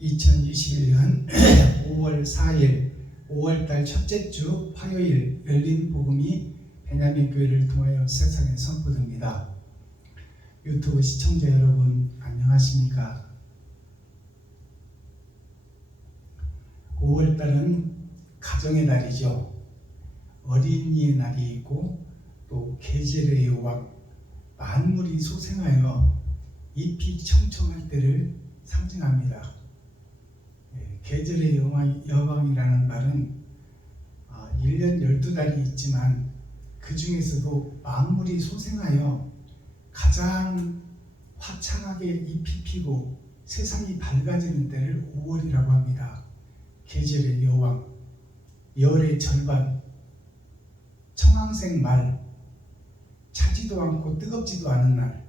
2021년 5월 4일 5월달 첫째 주 화요일 열린 복음이 베냐민 교회를 통하여 세상에 선포됩니다. 유튜브 시청자 여러분 안녕하십니까? 5월달은 가정의 달이죠. 어린이의 날이 있고 또 계절의 여왕 만물이 소생하여 잎이 청청할 때를 상징합니다. 계절의 여왕이라는 말은 1년 12달이 있지만 그 중에서도 만물이 소생하여 가장 화창하게 잎이 피고 세상이 밝아지는 때를 5월이라고 합니다. 계절의 여왕, 열의 절반, 청황색 말, 차지도 않고 뜨겁지도 않은 날,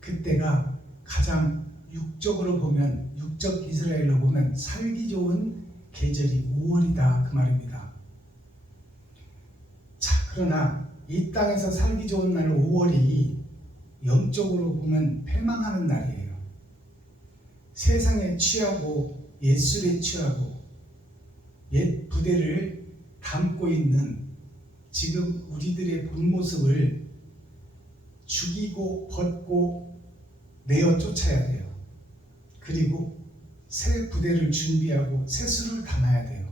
그때가 가장 육적으로 보면, 육적 이스라엘로 보면 살기 좋은 계절이 5월이다 그 말입니다. 자, 그러나 이 땅에서 살기 좋은 날 5월이 영적으로 보면 패망하는 날이에요. 세상에 취하고 예술에 취하고 옛 부대를 담고 있는 지금 우리들의 본 모습을 죽이고 벗고 내어 쫓아야 돼요. 그리고 새 부대를 준비하고 새 수를 담아야 돼요.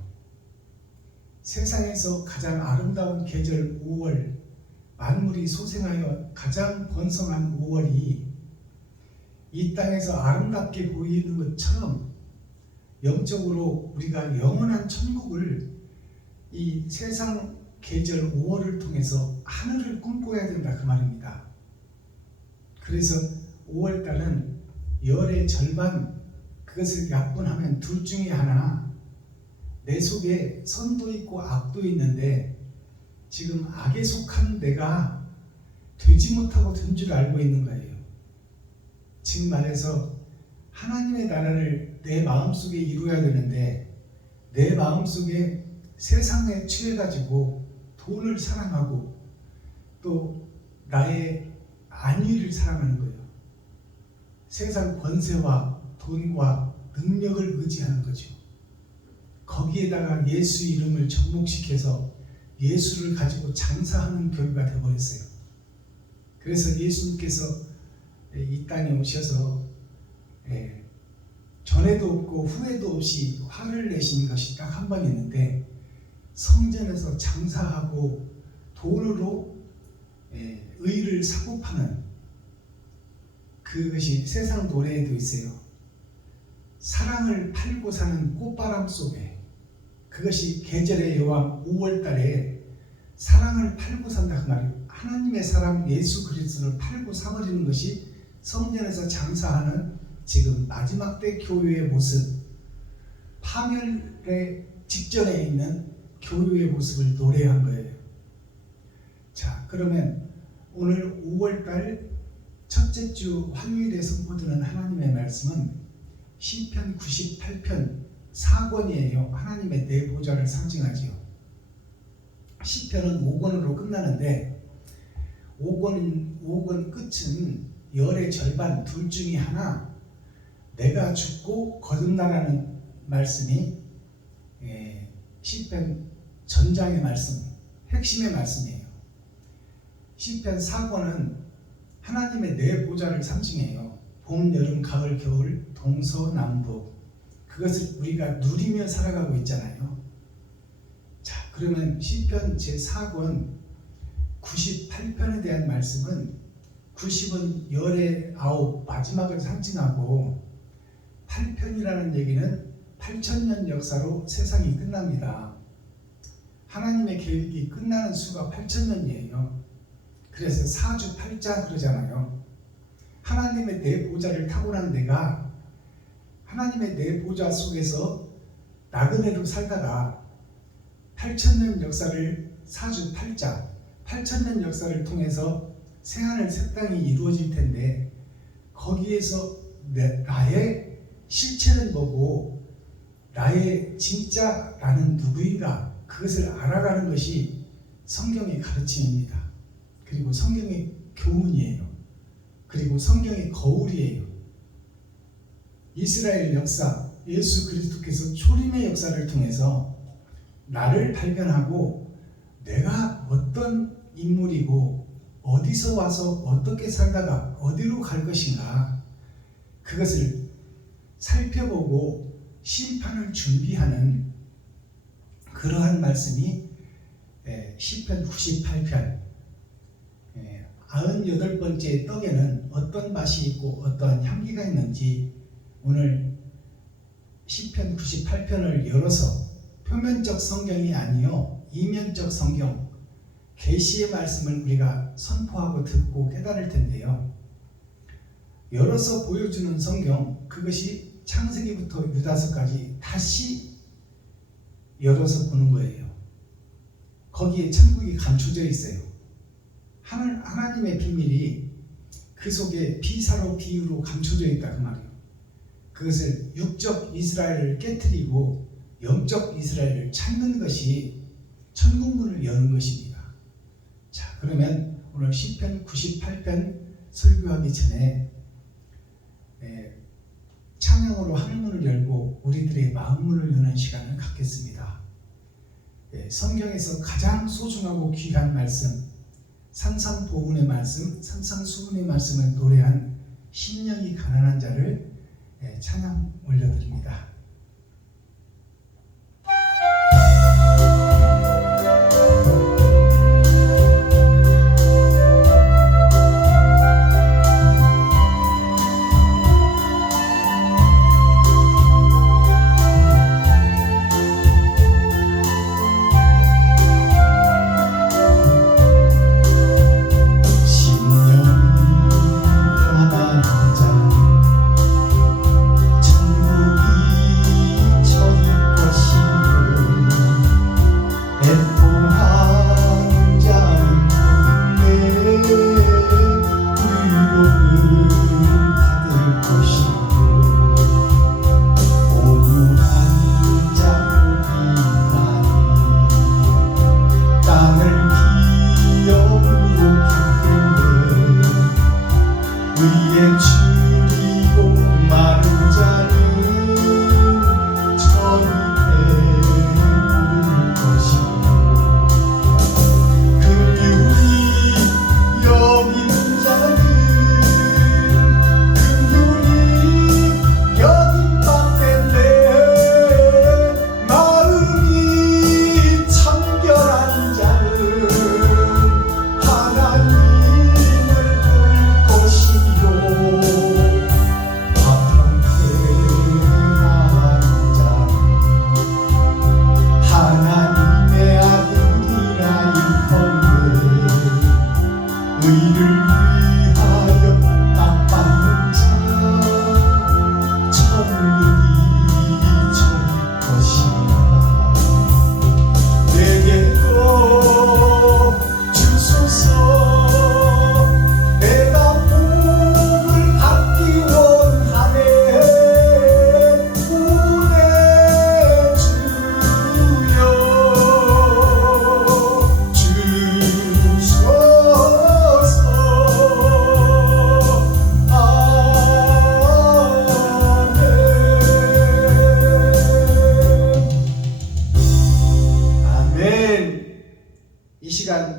세상에서 가장 아름다운 계절 5월, 만물이 소생하여 가장 번성한 5월이 이 땅에서 아름답게 보이는 것처럼 영적으로 우리가 영원한 천국을 이 세상 계절 5월을 통해서 하늘을 꿈꿔야 된다 그 말입니다. 그래서 5월달은 열의 절반, 그것을 약분하면 둘 중에 하나, 내 속에 선도 있고 악도 있는데 지금 악에 속한 내가 되지 못하고 된 줄 알고 있는 거예요. 지금 말해서 하나님의 나라를 내 마음속에 이루어야 되는데 내 마음속에 세상에 취해가지고 돈을 사랑하고 또 나의 안위를 사랑하는 거예요. 세상 권세와 돈과 능력을 의지하는 거죠. 거기에다가 예수 이름을 접목시켜서 예수를 가지고 장사하는 교회가 되어버렸어요. 그래서 예수님께서 이 땅에 오셔서 전에도 없고 후에도 없이 화를 내신 것이 딱 한 번 있는데, 성전에서 장사하고 돈으로 의를 사고 파는 그것이 세상 노래에도 있어요. 사랑을 팔고 사는 꽃바람 속에, 그것이 계절의 여왕 5월달에 사랑을 팔고 산다 그 말이에요. 하나님의 사랑 예수 그리스도를 팔고 사버리는 것이 성전에서 장사하는 지금 마지막 때 교회의 모습, 파멸의 직전에 있는 교회의 모습을 노래한 거예요. 자, 그러면 오늘 5월달 첫째 주 화요일에 선포되는 하나님의 말씀은 시편 98편 4권이에요. 하나님의 내 보좌를 상징하지요. 시편은 5권으로 끝나는데 5권 끝은 열의 절반, 둘 중에 하나, 내가 죽고 거듭나라는 말씀이 시편 전장의 말씀, 핵심의 말씀이에요. 시편 4권은 하나님의 내 보좌를 상징해요. 봄, 여름, 가을, 겨울, 동서남북, 그것을 우리가 누리며 살아가고 있잖아요. 자, 그러면 시편 제4권 98편에 대한 말씀은 90은 열의 아홉 마지막을 상징하고 8편이라는 얘기는 8,000년 역사로 세상이 끝납니다. 하나님의 계획이 끝나는 수가 8,000년이에요. 그래서 4주 8자 그러잖아요. 하나님의 내 보좌를 타고난 내가 하나님의 내 보좌 속에서 나그네로 살다가 8,000년 역사를 4주 8자, 8,000년 역사를 통해서 새하늘 새 땅이 이루어질 텐데, 거기에서 나의 실체는 뭐고 나의 진짜 나는 누구인가, 그것을 알아가는 것이 성경의 가르침입니다. 그리고 성경의 교훈이에요. 그리고 성경이 거울이에요. 이스라엘 역사, 예수 그리스도께서 초림의 역사를 통해서 나를 발견하고 내가 어떤 인물이고 어디서 와서 어떻게 살다가 어디로 갈 것인가, 그것을 살펴보고 심판을 준비하는 그러한 말씀이 시편 98편 98번째 떡에는 어떤 맛이 있고 어떠한 향기가 있는지, 오늘 시편 98편을 열어서 표면적 성경이 아니요 이면적 성경, 계시의 말씀을 우리가 선포하고 듣고 깨달을 텐데요. 열어서 보여주는 성경, 그것이 창세기부터 유다서까지 다시 열어서 보는 거예요. 거기에 천국이 감춰져 있어요. 하나님의 비밀이 그 속에 비사로 비유로 감춰져 있다, 그 말이에요. 그것을 육적 이스라엘을 깨트리고 영적 이스라엘을 찾는 것이 천국문을 여는 것입니다. 자, 그러면 오늘 시편 98편 설교하기 전에 찬양으로 하늘문을 열고 우리들의 마음문을 여는 시간을 갖겠습니다. 성경에서 가장 소중하고 귀한 말씀, 산상보훈의 말씀, 산상수훈의 말씀을 노래한 심령이 가난한 자를 찬양 올려드립니다.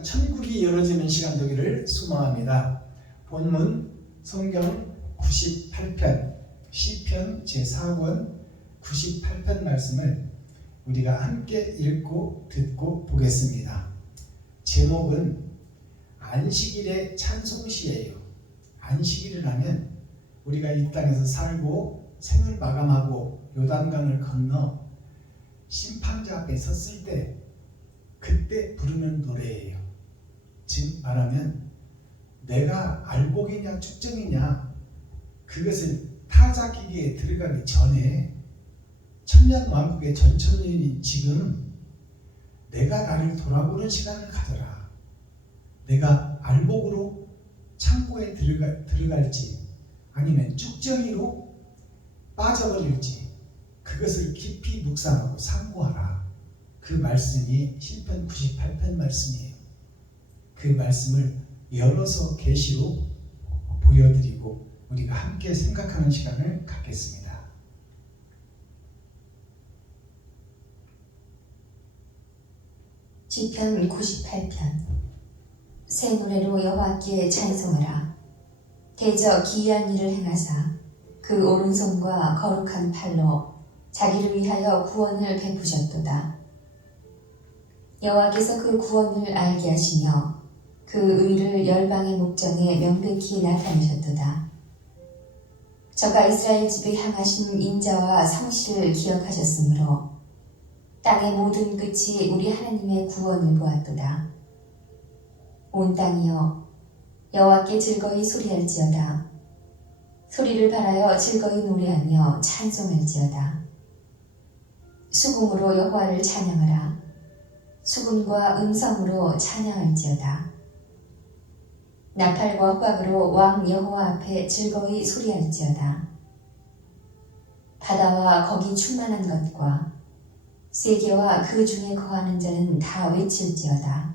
천국이 열어지는 시간 되기를 소망합니다. 본문 성경 98편 시편 제4권 98편 말씀을 우리가 함께 읽고 듣고 보겠습니다. 제목은 안식일의 찬송시예요. 안식일을 하면 우리가 이 땅에서 살고 생을 마감하고 요단강을 건너 심판자 앞에 섰을 때 그때 부르는 노래예요. 즉 말하면 내가 알곡이냐 축정이냐 그것을 타작기기에 들어가기 전에 천년왕국의 전천년이 지금 내가 나를 돌아보는 시간을 가져라. 내가 알곡으로 창고에 들어갈지 아니면 쭉정이로 빠져버릴지 그것을 깊이 묵상하고 상고하라. 그 말씀이 시편 98편 말씀이에요. 그 말씀을 열어서 계시로 보여드리고 우리가 함께 생각하는 시간을 갖겠습니다. 시편 98편. 새 노래로 여호와께 찬송하라. 대저 기이한 일을 행하사 그 오른손과 거룩한 팔로 자기를 위하여 구원을 베푸셨도다. 여호와께서 그 구원을 알게 하시며 그 의를 열방의 목전에 명백히 나타내셨도다. 저가 이스라엘 집에 향하신 인자와 성실을 기억하셨으므로 땅의 모든 끝이 우리 하나님의 구원을 보았도다. 온 땅이여 여호와께 즐거이 소리할지어다. 소리를 발하여 즐거이 노래하며 찬송할지어다. 수금으로 여호와를 찬양하라. 수금과 음성으로 찬양할지어다. 나팔과 호각으로 왕 여호와 앞에 즐거이 소리할지어다. 바다와 거기 충만한 것과 세계와 그 중에 거하는 자는 다 외칠지어다.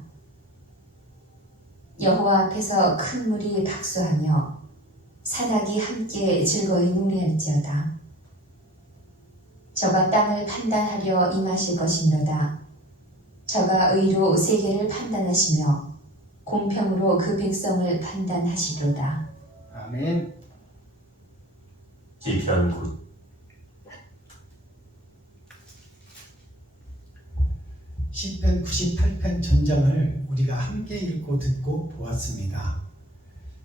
여호와 앞에서 큰 물이 박수하며 산악이 함께 즐거이 노래할지어다. 저가 땅을 판단하려 임하실 것이므로다. 저가 의로 세계를 판단하시며 공평으로 그 백성을 판단하시리로다. 아멘. 시편 9. 시편 98편 전장을 우리가 함께 읽고 듣고 보았습니다.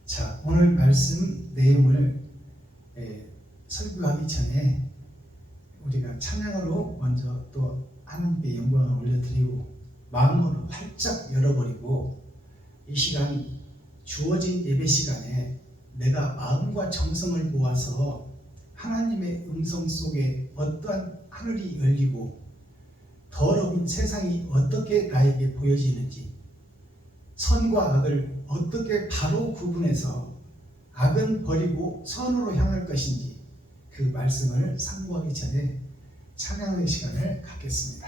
자, 오늘 말씀 내용을 설교하기 전에 우리가 찬양으로 먼저 또 하나님께 영광을 올려드리고 마음을 활짝 열어버리고 이 시간 주어진 예배 시간에 내가 마음과 정성을 모아서 하나님의 음성 속에 어떠한 하늘이 열리고 더러운 세상이 어떻게 나에게 보여지는지, 선과 악을 어떻게 바로 구분해서 악은 버리고 선으로 향할 것인지 그 말씀을 상고하기 전에 찬양의 시간을 갖겠습니다.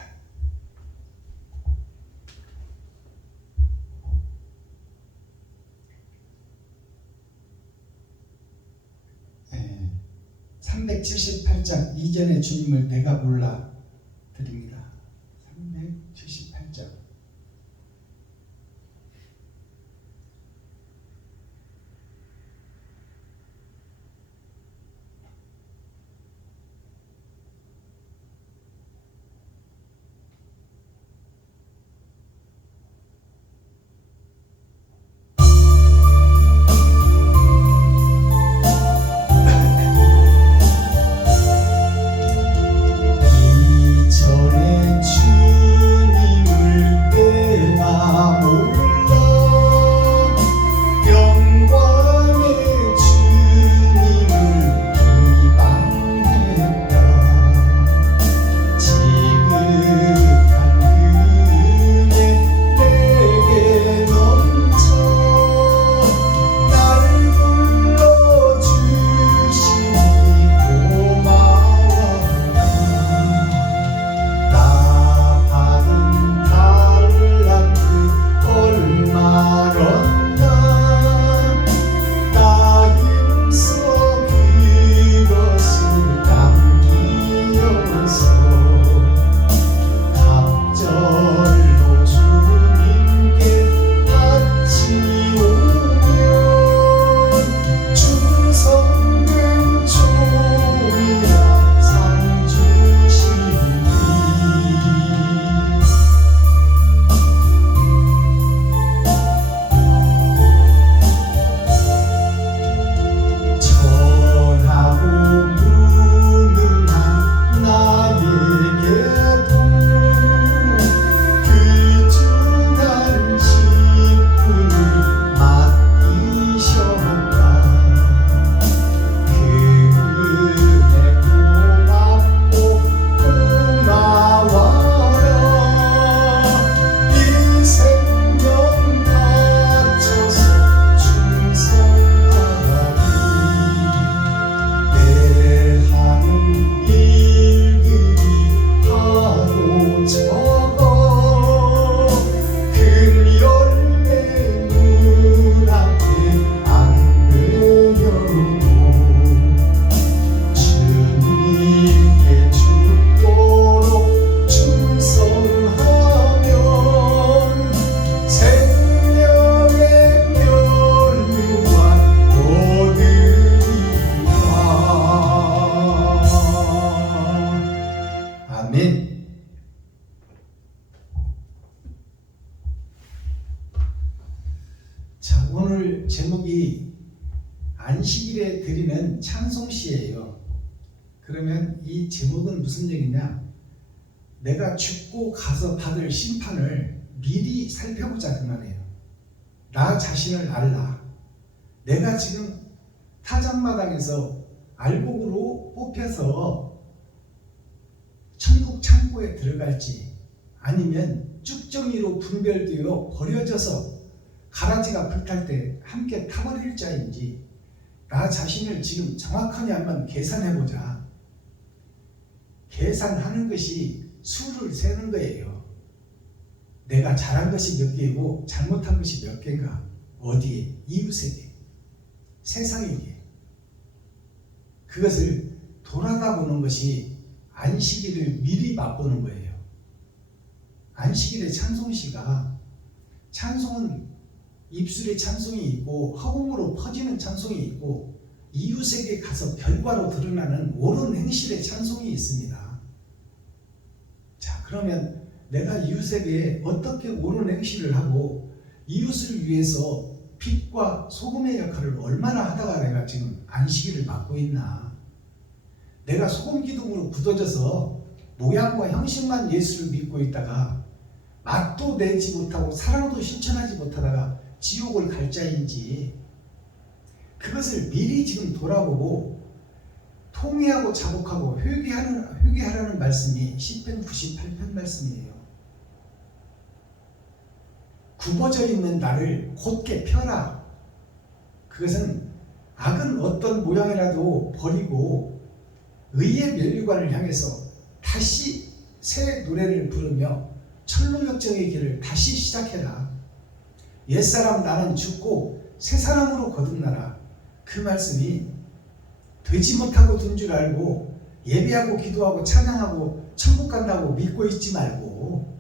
네, 378장 이전의 주님을 내가 몰라 드립니다. 378장. 오늘 제목이 안식일에 드리는 찬송시예요. 그러면 이 제목은 무슨 얘기냐? 내가 죽고 가서 받을 심판을 미리 살펴보자 그 말이에요. 나 자신을 알라. 내가 지금 타작마당에서 알곡으로 뽑혀서 천국 창고에 들어갈지 아니면 쭉정이로 분별되어 버려져서 가라지가 불탈 때 함께 타버릴 자인지 나 자신을 지금 정확하게 한번 계산해보자. 계산하는 것이 수를 세는 거예요. 내가 잘한 것이 몇 개이고 잘못한 것이 몇 개인가? 어디에? 이웃에게, 세상에게. 그것을 돌아다 보는 것이 안식일을 미리 맛보는 거예요. 안식일의 찬송시가, 찬송은 입술의 찬송이 있고 허공으로 퍼지는 찬송이 있고 이웃에게 가서 결과로 드러나는 옳은 행실의 찬송이 있습니다. 자, 그러면 내가 이웃에게 어떻게 옳은 행실을 하고 이웃을 위해서 빛과 소금의 역할을 얼마나 하다가 내가 지금 안식일을 맡고 있나? 내가 소금 기둥으로 굳어져서 모양과 형식만 예수를 믿고 있다가 맛도 내지 못하고 사랑도 실천하지 못하다가 지옥을 갈 자인지 그것을 미리 지금 돌아보고 통회하고 자복하고 회개하라는 말씀이 시편 98편 말씀이에요. 굽어져 있는 나를 곧게 펴라. 그것은 악은 어떤 모양이라도 버리고 의의 면류관을 향해서 다시 새 노래를 부르며 철로역정의 길을 다시 시작해라. 옛사람 나는 죽고 새 사람으로 거듭나라. 그 말씀이 되지 못하고 둔 줄 알고 예배하고 기도하고 찬양하고 천국 간다고 믿고 있지 말고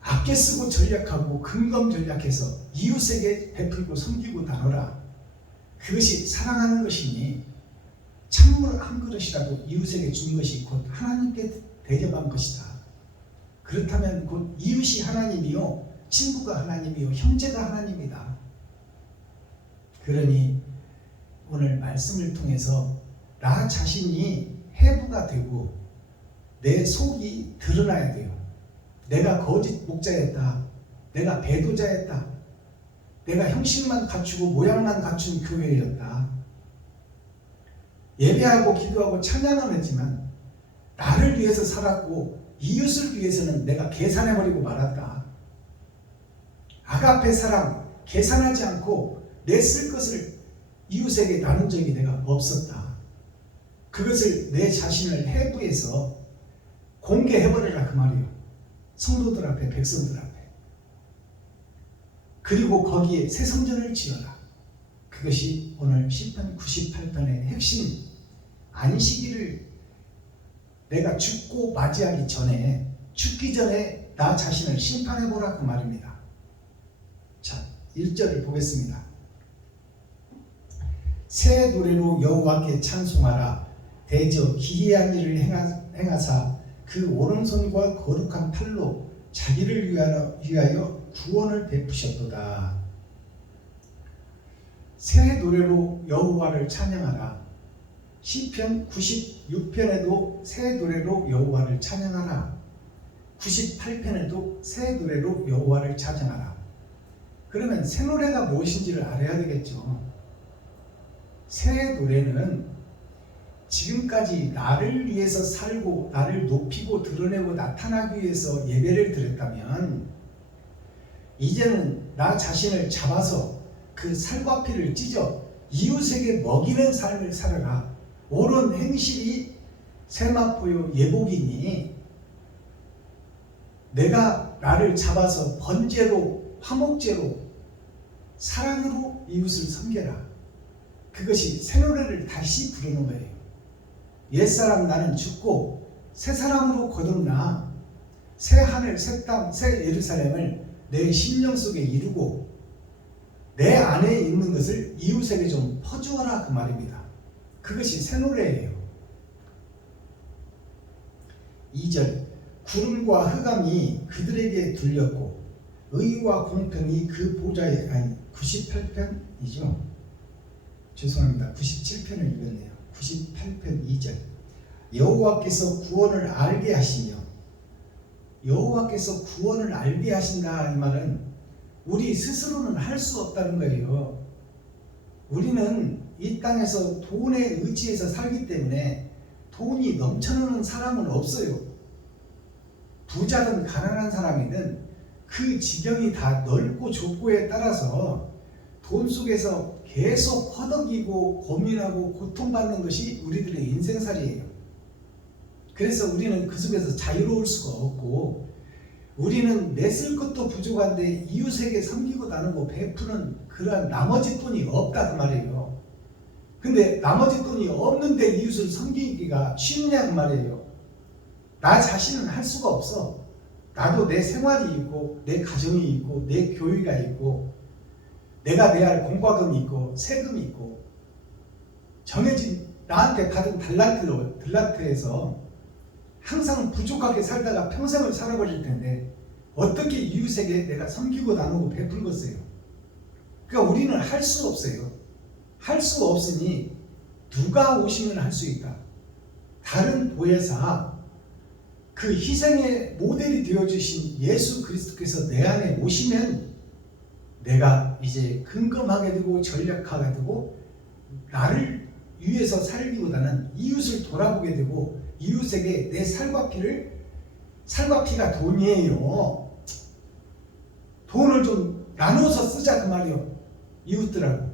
아껴 쓰고 전략하고 근검 전략해서 이웃에게 베풀고 섬기고 나눠라. 그것이 사랑하는 것이니 찬물 한 그릇이라도 이웃에게 준 것이 곧 하나님께 대접한 것이다. 그렇다면 곧 이웃이 하나님이요 친구가 하나님이요 형제가 하나님이다. 그러니 오늘 말씀을 통해서 나 자신이 해부가 되고 내 속이 드러나야 돼요. 내가 거짓 목자였다. 내가 배도자였다. 내가 형식만 갖추고 모양만 갖춘 교회였다. 예배하고 기도하고 찬양은 했지만 나를 위해서 살았고 이웃을 위해서는 내가 계산해버리고 말았다. 아가페 사랑 계산하지 않고 내 쓸 것을 이웃에게 나눈 적이 내가 없었다. 그것을 내 자신을 해부해서 공개해버리라 그 말이요. 성도들 앞에 백성들 앞에. 그리고 거기에 새 성전을 지어라. 그것이 오늘 시편 98편의 핵심. 안식일을 내가 죽고 맞이하기 전에 죽기 전에 나 자신을 심판해보라 그 말입니다. 자, 1절을 보겠습니다. 새 노래로 여호와께 찬송하라. 대저 기이한 일을 행하사 그 오른손과 거룩한 팔로 자기를 위하여 구원을 베푸셨도다. 새 노래로 여호와를 찬양하라. 시편 96편에도 새 노래로 여호와를 찬양하라. 98편에도 새 노래로 여호와를 찬양하라. 그러면 새 노래가 무엇인지를 알아야 되겠죠. 새 노래는 지금까지 나를 위해서 살고 나를 높이고 드러내고 나타나기 위해서 예배를 드렸다면 이제는 나 자신을 잡아서 그 살과 피를 찢어 이웃에게 먹이는 삶을 살아라. 옳은 행실이 세마포요 예복이니 내가 나를 잡아서 번제로 화목제로 사랑으로 이웃을 섬겨라. 그것이 새 노래를 다시 부르는 거예요. 옛사람 나는 죽고 새 사람으로 거듭나 새 하늘 새 땅 새 예루살렘을 내 심령 속에 이루고 내 안에 있는 것을 이웃에게 좀 퍼주어라 그 말입니다. 그것이 새 노래예요. 2절 구름과 흑암이 그들에게 둘렸고 의와 공평이 그 보좌에, 아니 98편이죠. 죄송합니다. 97편을 읽었네요. 98편 2절. 여호와께서 구원을 알게 하시며, 여호와께서 구원을 알게 하신다. 이 말은 우리 스스로는 할 수 없다는 거예요. 우리는 이 땅에서 돈에 의지해서 살기 때문에 돈이 넘쳐나는 사람은 없어요. 부자든 가난한 사람이든 그 지경이 다 넓고 좁고에 따라서 돈 속에서 계속 허덕이고 고민하고 고통받는 것이 우리들의 인생살이에요. 그래서 우리는 그 속에서 자유로울 수가 없고, 우리는 내쓸 것도 부족한데 이웃에게 섬기고 나누고 베푸는 그러한 나머지 돈이 없다 그 말이에요. 근데 나머지 돈이 없는데 이웃을 섬기기가 쉽냐 그 말이에요. 나 자신은 할 수가 없어. 나도 내 생활이 있고 내 가정이 있고 내 교회가 있고 내가 내야 할 공과금이 있고 세금이 있고 정해진 나한테 받은 달란트에서 항상 부족하게 살다가 평생을 살아버릴 텐데 어떻게 이웃에게 내가 섬기고 나누고 베풀겠어요? 그러니까 우리는 할 수 없어요. 할 수 없으니 누가 오시면 할 수 있다. 다른 보혜사, 그 희생의 모델이 되어주신 예수 그리스도께서 내 안에 오시면 내가 이제 근검하게 되고 전략하게 되고 나를 위해서 살기보다는 이웃을 돌아보게 되고 이웃에게 내 살과 피가 돈이에요. 돈을 좀 나눠서 쓰자 그 말이요. 이웃들하고.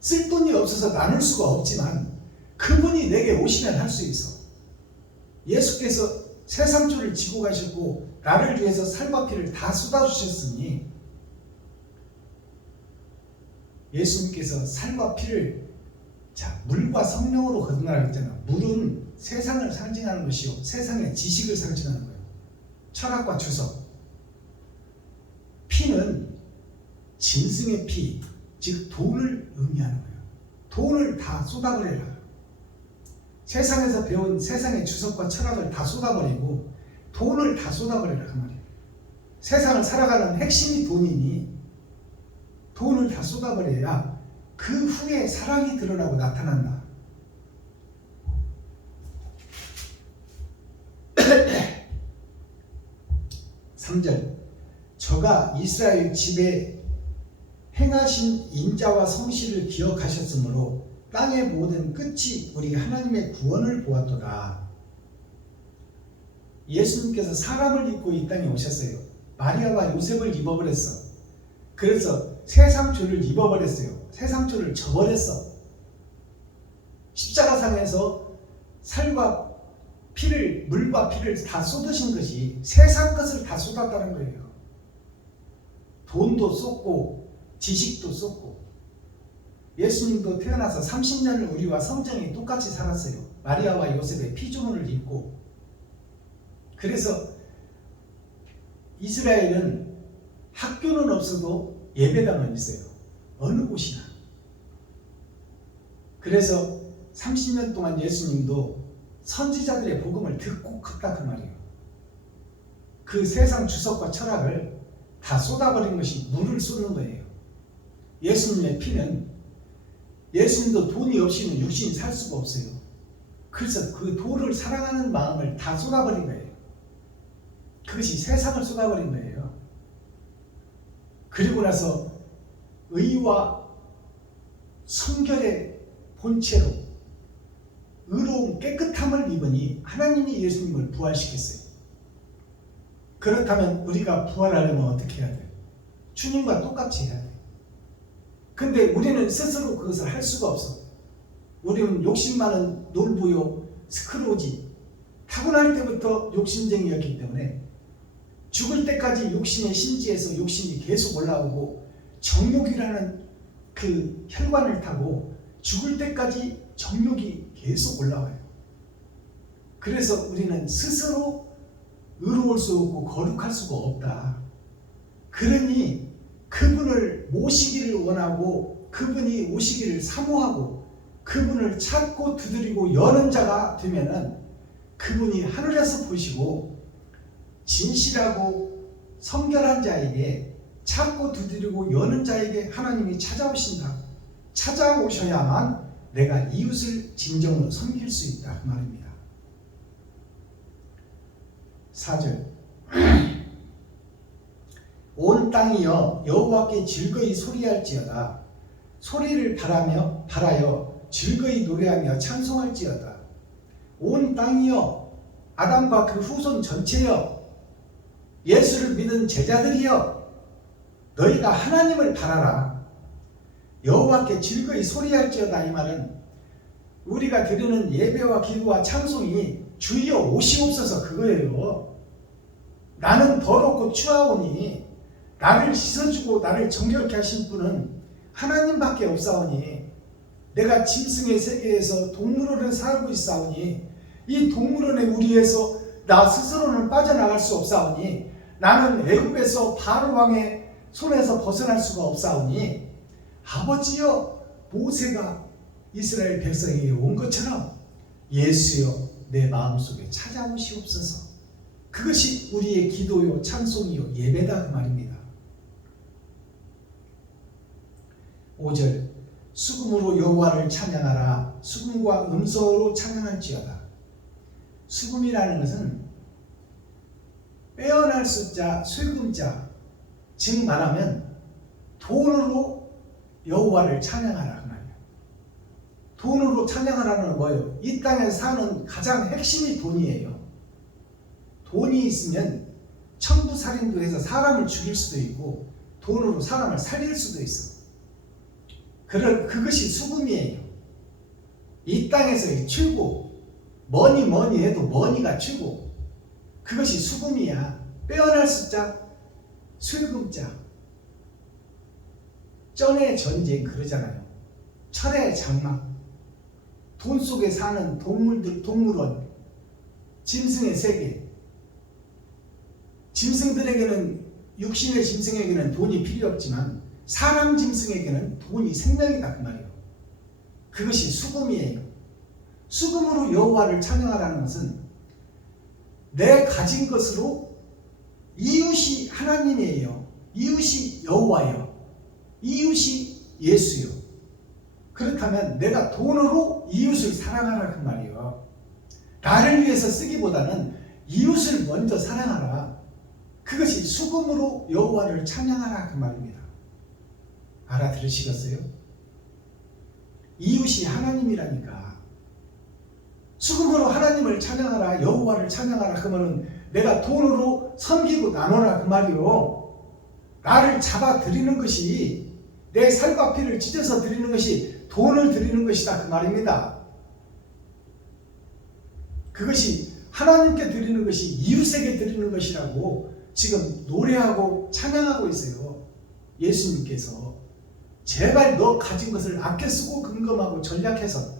쓸 돈이 없어서 나눌 수가 없지만 그분이 내게 오시면 할 수 있어. 예수께서 세상줄을 지고 가셨고 나를 위해서 살과 피를 다 쏟아주셨으니 예수님께서 살과 피를 물과 성령으로 거듭나라고 했잖아요. 물은 세상을 상징하는 것이요 세상의 지식을 상징하는 거예요. 철학과 주석. 피는 짐승의 피, 즉 돈을 의미하는 거예요. 돈을 다 쏟아버려라. 세상에서 배운 세상의 주석과 철학을 다 쏟아버리고 돈을 다 쏟아버려라 그 말이에요. 세상을 살아가는 핵심이 돈이니 돈을 다 쏟아버려야 그 후에 사랑이 드러나고 나타난다. (3절) 저가 이스라엘 집에 행하신 인자와 성실을 기억하셨으므로 땅의 모든 끝이 우리 하나님의 구원을 보았도다. 예수님께서 사람을 입고 이 땅에 오셨어요. 마리아와 요셉을 입어버렸어. 그래서 세상줄을 입어버렸어요. 세상줄을 져버렸어. 십자가상에서 살과 피를, 물과 피를 다 쏟으신 것이 세상 것을 다 쏟았다는 거예요. 돈도 쏟고 지식도 쏟고. 예수님도 태어나서 30년을 우리와 성정이 똑같이 살았어요. 마리아와 요셉의 피조물을 입고. 그래서 이스라엘은 학교는 없어도 예배당은 있어요. 어느 곳이나. 그래서 30년 동안 예수님도 선지자들의 복음을 듣고 컸다 그 말이에요. 그 세상 주석과 철학을 다 쏟아버린 것이 물을 쏟는 거예요. 예수님의 피는, 예수님도 돈이 없이는 육신이 살 수가 없어요. 그래서 그 돈을 사랑하는 마음을 다 쏟아버린 거예요. 그것이 세상을 쏟아버린 거예요. 그리고 나서 의와 성결의 본체로 의로운 깨끗함을 입으니 하나님이 예수님을 부활시켰어요. 그렇다면 우리가 부활하려면 어떻게 해야 돼요? 주님과 똑같이 해야 돼요. 근데 우리는 스스로 그것을 할 수가 없어. 우리는 욕심 많은 놀부요 스크로지, 타고날 때부터 욕심쟁이였기 때문에 죽을 때까지 욕심에 심지해서 욕심이 계속 올라오고 정욕이라는 그 혈관을 타고 죽을 때까지 정욕이 계속 올라와요. 그래서 우리는 스스로 의로울 수 없고 거룩할 수가 없다. 그러니 그분을 모시기를 원하고 그분이 오시기를 사모하고 그분을 찾고 두드리고 여는 자가 되면은 그분이 하늘에서 보시고 진실하고 성결한 자에게 찾고 두드리고 여는 자에게 하나님이 찾아오신다. 찾아오셔야만 내가 이웃을 진정으로 섬길 수 있다 그 말입니다. 4절 온 땅이여 여호와께 즐거이 소리할지어다. 소리를 발하여 즐거이 노래하며 찬송할지어다. 온 땅이여 아담과 그 후손 전체여 예수를 믿은 제자들이여 너희가 하나님을 바라라. 여호와께 즐거이 소리할지어다. 이 말은 우리가 드리는 예배와 기도와 찬송이 주여 오시옵소서 그거예요. 나는 더럽고 추하오니 나를 씻어주고 나를 정결케 하신 분은 하나님밖에 없사오니 내가 짐승의 세계에서 동물원에 살고 있사오니 이 동물원의 우리에서 나 스스로는 빠져나갈 수 없사오니 나는 애굽에서 바로 왕의 손에서 벗어날 수가 없사오니 아버지여 모세가 이스라엘 백성에게 온 것처럼 예수여 내 마음속에 찾아오시옵소서. 그것이 우리의 기도요 찬송이요 예배다 그 말입니다. 5절 수금으로 여호와를 찬양하라. 수금과 음소로 찬양할지어다. 수금이라는 것은 빼어날 숫자 쇠금자, 즉 말하면 돈으로 여호와를 찬양하라 그 말이에요. 돈으로 찬양하라는 건 뭐예요? 이 땅에서 사는 가장 핵심이 돈이에요. 돈이 있으면 천부살인도 해서 사람을 죽일 수도 있고 돈으로 사람을 살릴 수도 있어. 그것이 수금이에요. 이 땅에서의 최고, 뭐니 해도 머니가 최고. 그것이 수금이야. 빼어날 숫자 쇠금자. 전의 전쟁 그러잖아요. 철의 장막, 돈 속에 사는 동물들, 동물원, 짐승의 세계. 짐승들에게는, 육신의 짐승에게는 돈이 필요 없지만 사람 짐승에게는 돈이 생명이다 그 말이에요. 그것이 수금이에요. 수금으로 여호와를 찬양하라는 것은 내 가진 것으로 이웃이 하나님이에요. 이웃이 여호와예요. 이웃이 예수요. 그렇다면 내가 돈으로 이웃을 사랑하라 그 말이에요. 나를 위해서 쓰기보다는 이웃을 먼저 사랑하라. 그것이 수금으로 여호와를 찬양하라 그 말입니다. 알아들으시겠어요? 이웃이 하나님이라니까. 수금으로 하나님을 찬양하라, 여호와를 찬양하라 그러면 내가 돈으로 섬기고 나눠라 그 말이요. 나를 잡아 드리는 것이, 내 살과 피를 찢어서 드리는 것이 돈을 드리는 것이다 그 말입니다. 그것이 하나님께 드리는 것이 이웃에게 드리는 것이라고 지금 노래하고 찬양하고 있어요. 예수님께서 제발 너 가진 것을 아껴 쓰고 금검하고 전략해서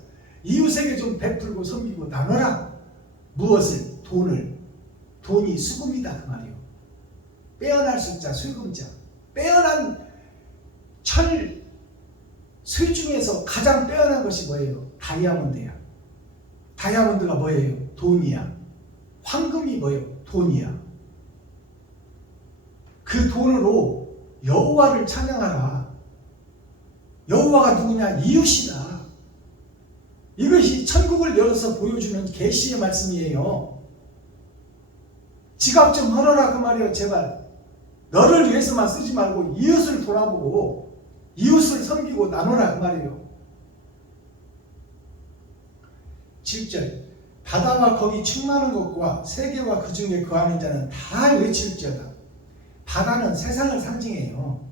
이웃에게 좀 베풀고 섬기고 나눠라. 무엇을? 돈을. 돈이 수금이다 그 말이에요. 빼어날 숫자 쇠금자. 빼어난 철, 쇠 중에서 가장 빼어난 것이 뭐예요? 다이아몬드야. 다이아몬드가 뭐예요? 돈이야. 황금이 뭐예요? 돈이야. 그 돈으로 여호와를 찬양하라. 여호와가 누구냐? 이웃이다. 이것이 천국을 열어서 보여주는 계시의 말씀이에요. 지갑 좀 헐어라 그 말이에요. 제발 너를 위해서만 쓰지 말고 이웃을 돌아보고 이웃을 섬기고 나눠라 그 말이에요. 7절 바다와 거기 충만한 것과 세계와 그 중에 거하는 자는 다 외칠지어다. 바다는 세상을 상징해요.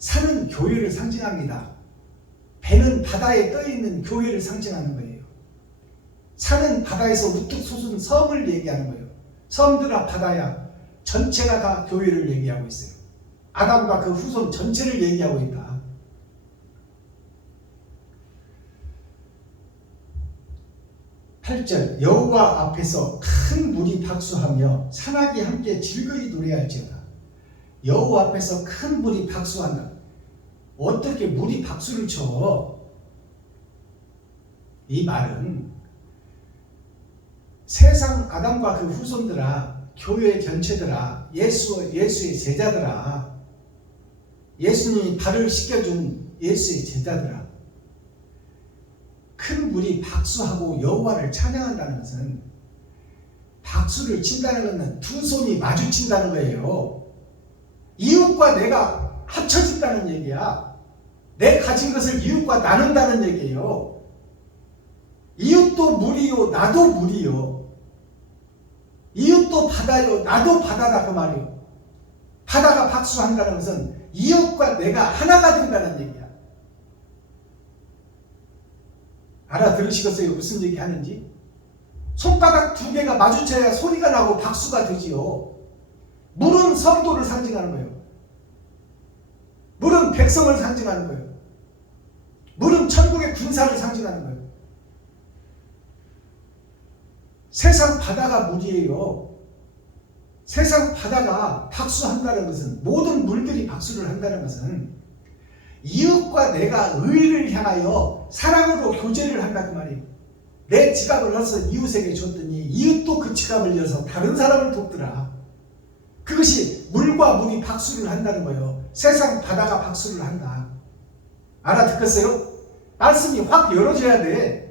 산은 교회를 상징합니다. 배는 바다에 떠있는 교회를 상징하는 거예요. 산은 바다에서 우뚝 솟은 섬을 얘기하는 거예요. 섬들아 바다야, 전체가 다 교회를 얘기하고 있어요. 아담과 그 후손 전체를 얘기하고 있다. (8절) 여호와 앞에서 큰 물이 박수하며 산악이 함께 즐거이 노래할지어다. 여호와 앞에서 큰 물이 박수한다. 어떻게 물이 박수를 쳐? 이 말은 세상 아담과 그 후손들아 교회 전체들아, 예수의 제자들아, 예수님이 발을 씻겨준 예수의 제자들아, 큰 무리 박수하고 여호와를 찬양한다는 것은, 박수를 친다는 것은 두 손이 마주친다는 거예요. 이웃과 내가 합쳐진다는 얘기야. 내 가진 것을 이웃과 나눈다는 얘기예요. 이웃도 물이요, 나도 물이요. 이웃도 바다요, 나도 바다다, 그 말이요. 바다가 박수한다는 것은 이웃과 내가 하나가 된다는 얘기야. 알아들으시겠어요? 무슨 얘기 하는지? 손바닥 두 개가 마주쳐야 소리가 나고 박수가 되지요. 물은 성도를 상징하는 거예요. 물은 백성을 상징하는 거예요. 물은 천국의 군사를 상징하는 거예요. 세상 바다가 물이에요. 세상 바다가 박수한다는 것은, 모든 물들이 박수를 한다는 것은 이웃과 내가 의를 향하여 사랑으로 교제를 한다, 그 말이에요. 내 지갑을 넣어서 이웃에게 줬더니 이웃도 그 지갑을 열어서 다른 사람을 돕더라. 그것이 물과 물이 박수를 한다는 거예요. 세상 바다가 박수를 한다. 알아듣겠어요? 말씀이 확 열어져야 돼.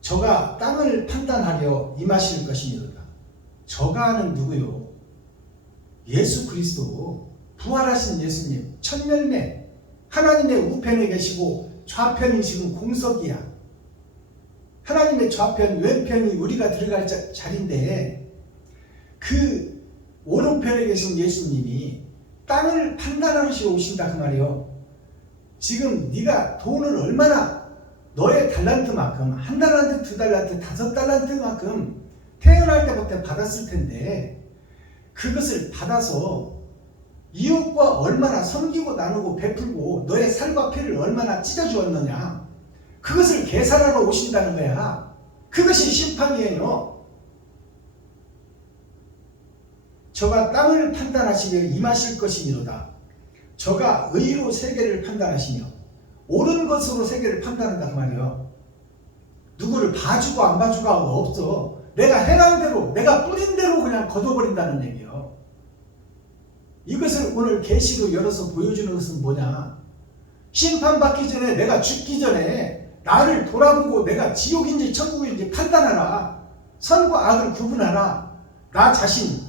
저가 땅을 판단하려 임하실 것이니라. 저가는 누구요? 예수 그리스도, 부활하신 예수님, 첫 열매, 하나님의 우편에 계시고 좌편이 지금 공석이야. 하나님의 좌편, 왼편이 우리가 들어갈 자리인데, 그 오른편에 계신 예수님이 땅을 판단하시러 오신다, 그 말이요. 지금 네가 돈을 얼마나, 너의 달란트만큼, 한 달란트, 두 달란트, 다섯 달란트만큼 태어날 때부터 받았을 텐데, 그것을 받아서 이웃과 얼마나 섬기고 나누고 베풀고 너의 살과 피를 얼마나 찢어주었느냐, 그것을 계산하러 오신다는 거야. 그것이 심판이에요. 저가 땅을 판단하시며 임하실 것이니로다. 저가 의로 세계를 판단하시며 옳은 것으로 세계를 판단한다, 그 말이에요. 누구를 봐주고 안 봐주고가 없어. 내가 행한 대로, 내가 뿌린 대로 그냥 걷어버린다는 얘기예요. 이것을 오늘 계시로 열어서 보여주는 것은 뭐냐? 심판받기 전에, 내가 죽기 전에 나를 돌아보고 내가 지옥인지 천국인지 판단하라. 선과 악을 구분하라. 나 자신,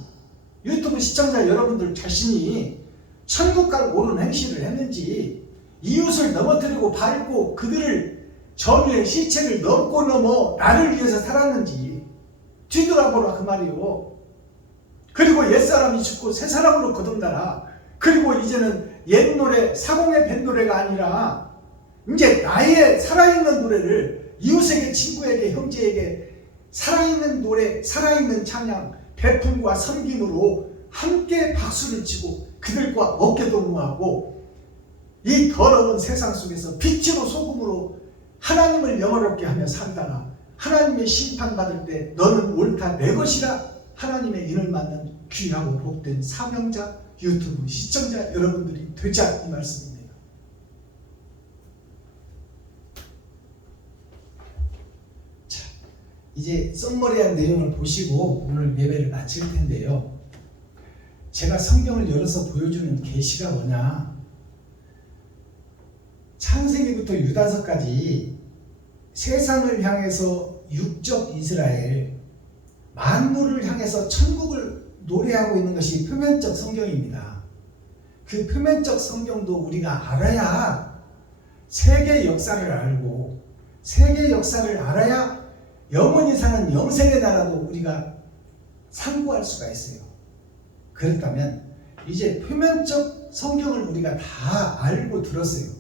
유튜브 시청자 여러분들 자신이 천국 갈 옳은 행실을 했는지, 이웃을 넘어뜨리고 밟고 그들을 정의의 시체를 넘고 넘어 나를 위해서 살았는지 뒤돌아보라, 그 말이요. 그리고 옛사람이 죽고 새사람으로 거듭나라. 그리고 이제는 옛 노래, 사공의 밴 노래가 아니라 이제 나의 살아있는 노래를 이웃에게, 친구에게, 형제에게 살아있는 노래, 살아있는 찬양, 베품과 섬김으로 함께 박수를 치고 그들과 어깨동무하고 이 더러운 세상 속에서 빛으로 소금으로 하나님을 영화롭게 하며 살다가 하나님의 심판받을 때 너는 옳다, 내 것이라 하나님의 인을 맞는 귀하고 복된 사명자, 유튜브 시청자 여러분들이 되자, 이 말씀입니다. 자, 이제 썸머리한 내용을 보시고 오늘 예배를 마칠 텐데요. 제가 성경을 열어서 보여주는 계시가 뭐냐? 창세기부터 유다서까지 세상을 향해서 육적 이스라엘, 만물을 향해서 천국을 노래하고 있는 것이 표면적 성경입니다. 그 표면적 성경도 우리가 알아야 세계 역사를 알고, 세계 역사를 알아야 영원히 사는 영생의 나라도 우리가 상고할 수가 있어요. 그렇다면 이제 표면적 성경을 우리가 다 알고 들었어요.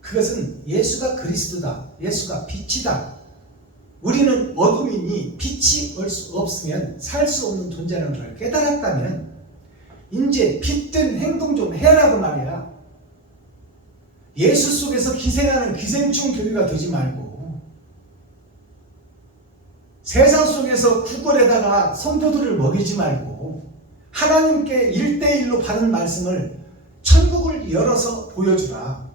그것은 예수가 그리스도다, 예수가 빛이다, 우리는 어둠이니 빛이 없으면 살 수 없는 존재라는 걸 깨달았다면 이제 빛된 행동 좀 해라고 말이야. 예수 속에서 기생하는 기생충 교회가 되지 말고, 세상 속에서 구걸에다가 성도들을 먹이지 말고, 하나님께 1대1로 받은 말씀을 천국을 열어서 보여주라.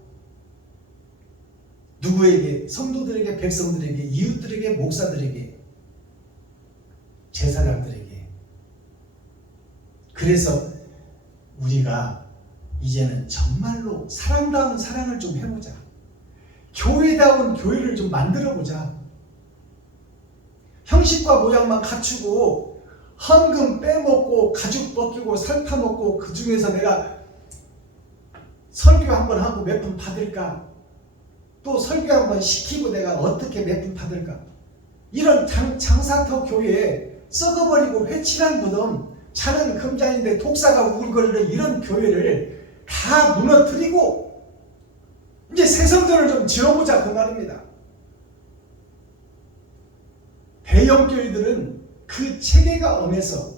누구에게? 성도들에게, 백성들에게, 이웃들에게, 목사들에게, 제사장들에게. 그래서 우리가 이제는 정말로 사랑다운 사랑을 좀 해보자. 교회다운 교회를 좀 만들어보자. 형식과 모양만 갖추고 헌금 빼먹고 가죽 벗기고 설타 먹고 그 중에서 내가 설교 한번 하고 몇 푼 받을까? 또 설교 한번 시키고 내가 어떻게 몇 푼 받을까? 이런 장사터 교회에 썩어버리고 회칠한 무덤, 자는 금장인데 독사가 우글거리는 이런 교회를 다 무너뜨리고 이제 새 성전을 좀 지어보자, 그 말입니다. 대형 교회들은 그 체계가 엄해서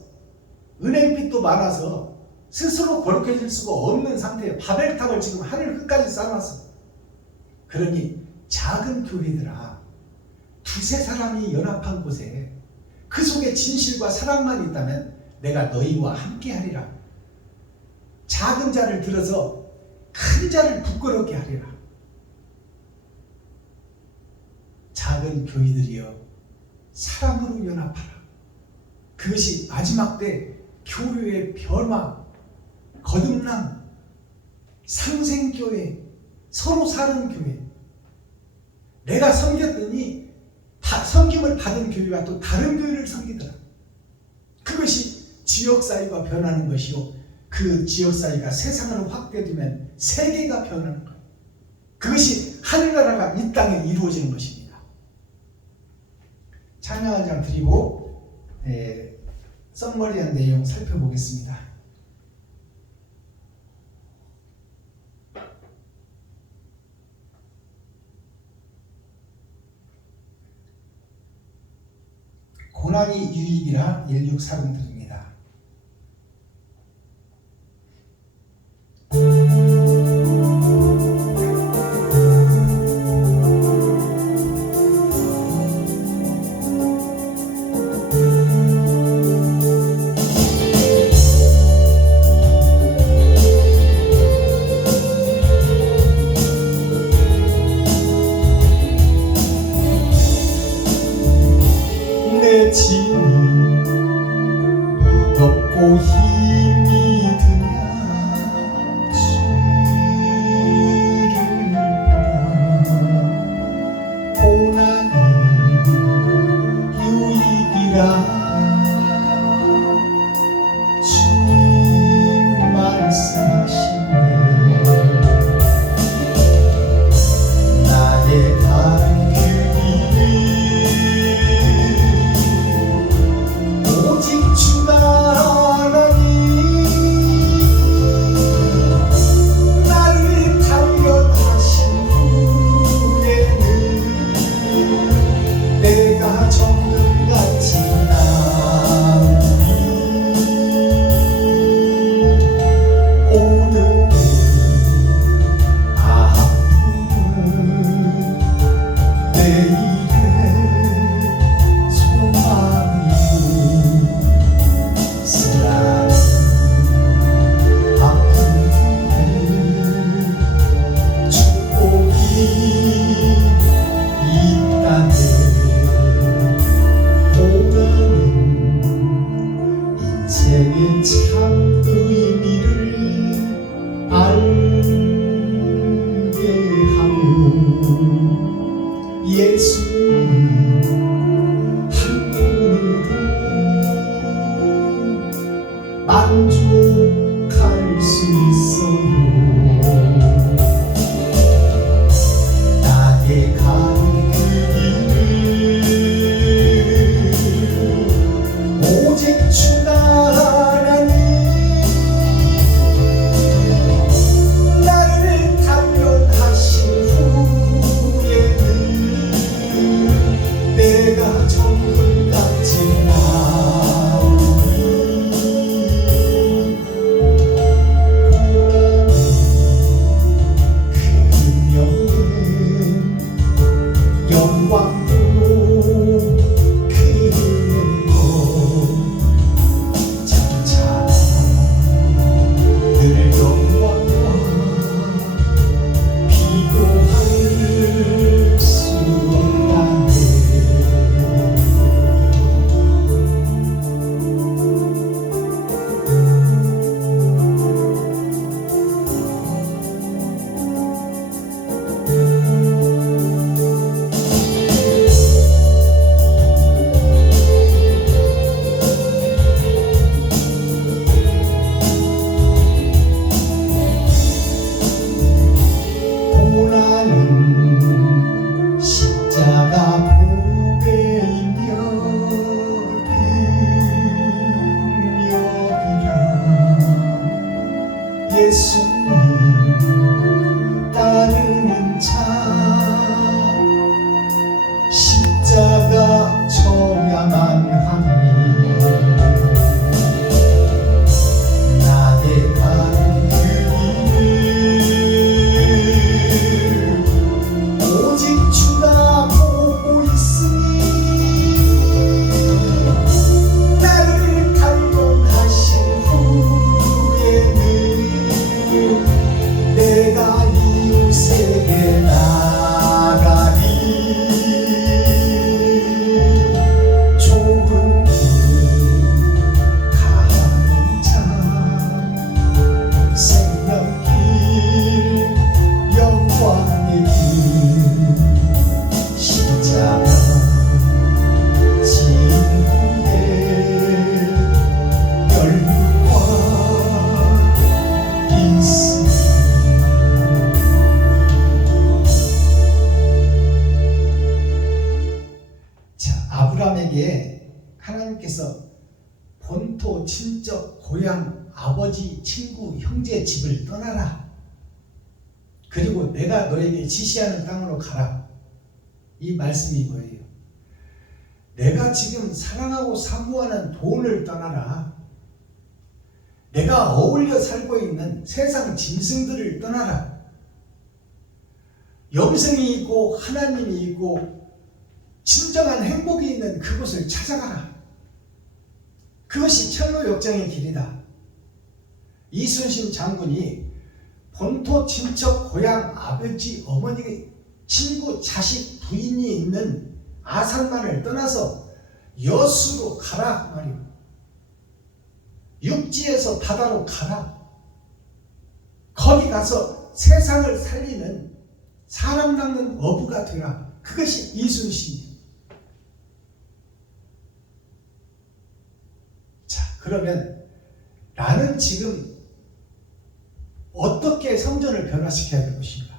은행빚도 많아서 스스로 거룩해질 수가 없는 상태에 바벨탑을 지금 하늘 끝까지 쌓아놨어. 그러니 작은 교회들아, 두세 사람이 연합한 곳에 그 속에 진실과 사랑만 있다면 내가 너희와 함께 하리라. 작은 자를 들어서 큰 자를 부끄럽게 하리라. 작은 교회들이여, 사랑으로 연합하라. 그것이 마지막 때 교회의 변화, 거듭남, 상생교회, 서로 사는 교회. 내가 섬겼더니 섬김을 받은 교회가 또 다른 교회를 섬기더라. 그것이 지역사회가 변하는 것이요, 그 지역사회가 세상으로 확대되면 세계가 변하는 것. 그것이 하늘나라가 이 땅에 이루어지는 것입니다. 찬양 한 장 드리고 썸머리한 내용 살펴보겠습니다. 고난이 유익이라 1640 드립니다. 내 짐이 무겁고 힘이 드냐 주를 보라. 고난이 유익이라 주님 말씀하시네. 나의 다른 오직 주가 하나님 나를 단련하신 후에는 내가 정금같이 나오리. 오늘의 아픔은 내일의 소망이고 쓰라린 아픈 뒤에 축복이 있다네. 고난은 인생의 참 의미를 알게 하고 예수님 한 분으로 만족할 수 있어요. 나의 가는 그 길을 오직 주가 하나님 나를 단련하신 후에는 내가 정금같이 나오리. 예수님 따르는 자 십자가 져야만 하니 나의 가는 그 길을 오직 주가 보고 있으니 나를 단련하신 후에는 내가 이웃에게 나가리 좁은 길 가는 자 생명길 영광의 길 십자가 진 후에 열과 있으리. 자, 아브라함에게 하나님께서 본토, 친척, 고향, 아버지, 친구, 형제 집을 떠나라. 그리고 내가 너에게 지시하는 땅으로 가라. 이 말씀이 뭐예요? 내가 지금 사랑하고 사모하는 돈을 떠나라. 내가 어울려 살고 있는 세상 짐승들을 떠나라. 영생이 있고 하나님이 있고 진정한 행복이 있는 그곳을 찾아가라. 그것이 철로 역정의 길이다. 이순신 장군이 본토, 친척, 고향, 아버지, 어머니, 친구, 자식, 부인이 있는 아산만을 떠나서 여수로 가라 그 말이오. 육지에서 바다로 가라. 거기 가서 세상을 살리는 사람 낚는 어부가 되라. 그것이 이순신이에요. 자, 그러면 나는 지금 어떻게 성전을 변화시켜야 될 것인가?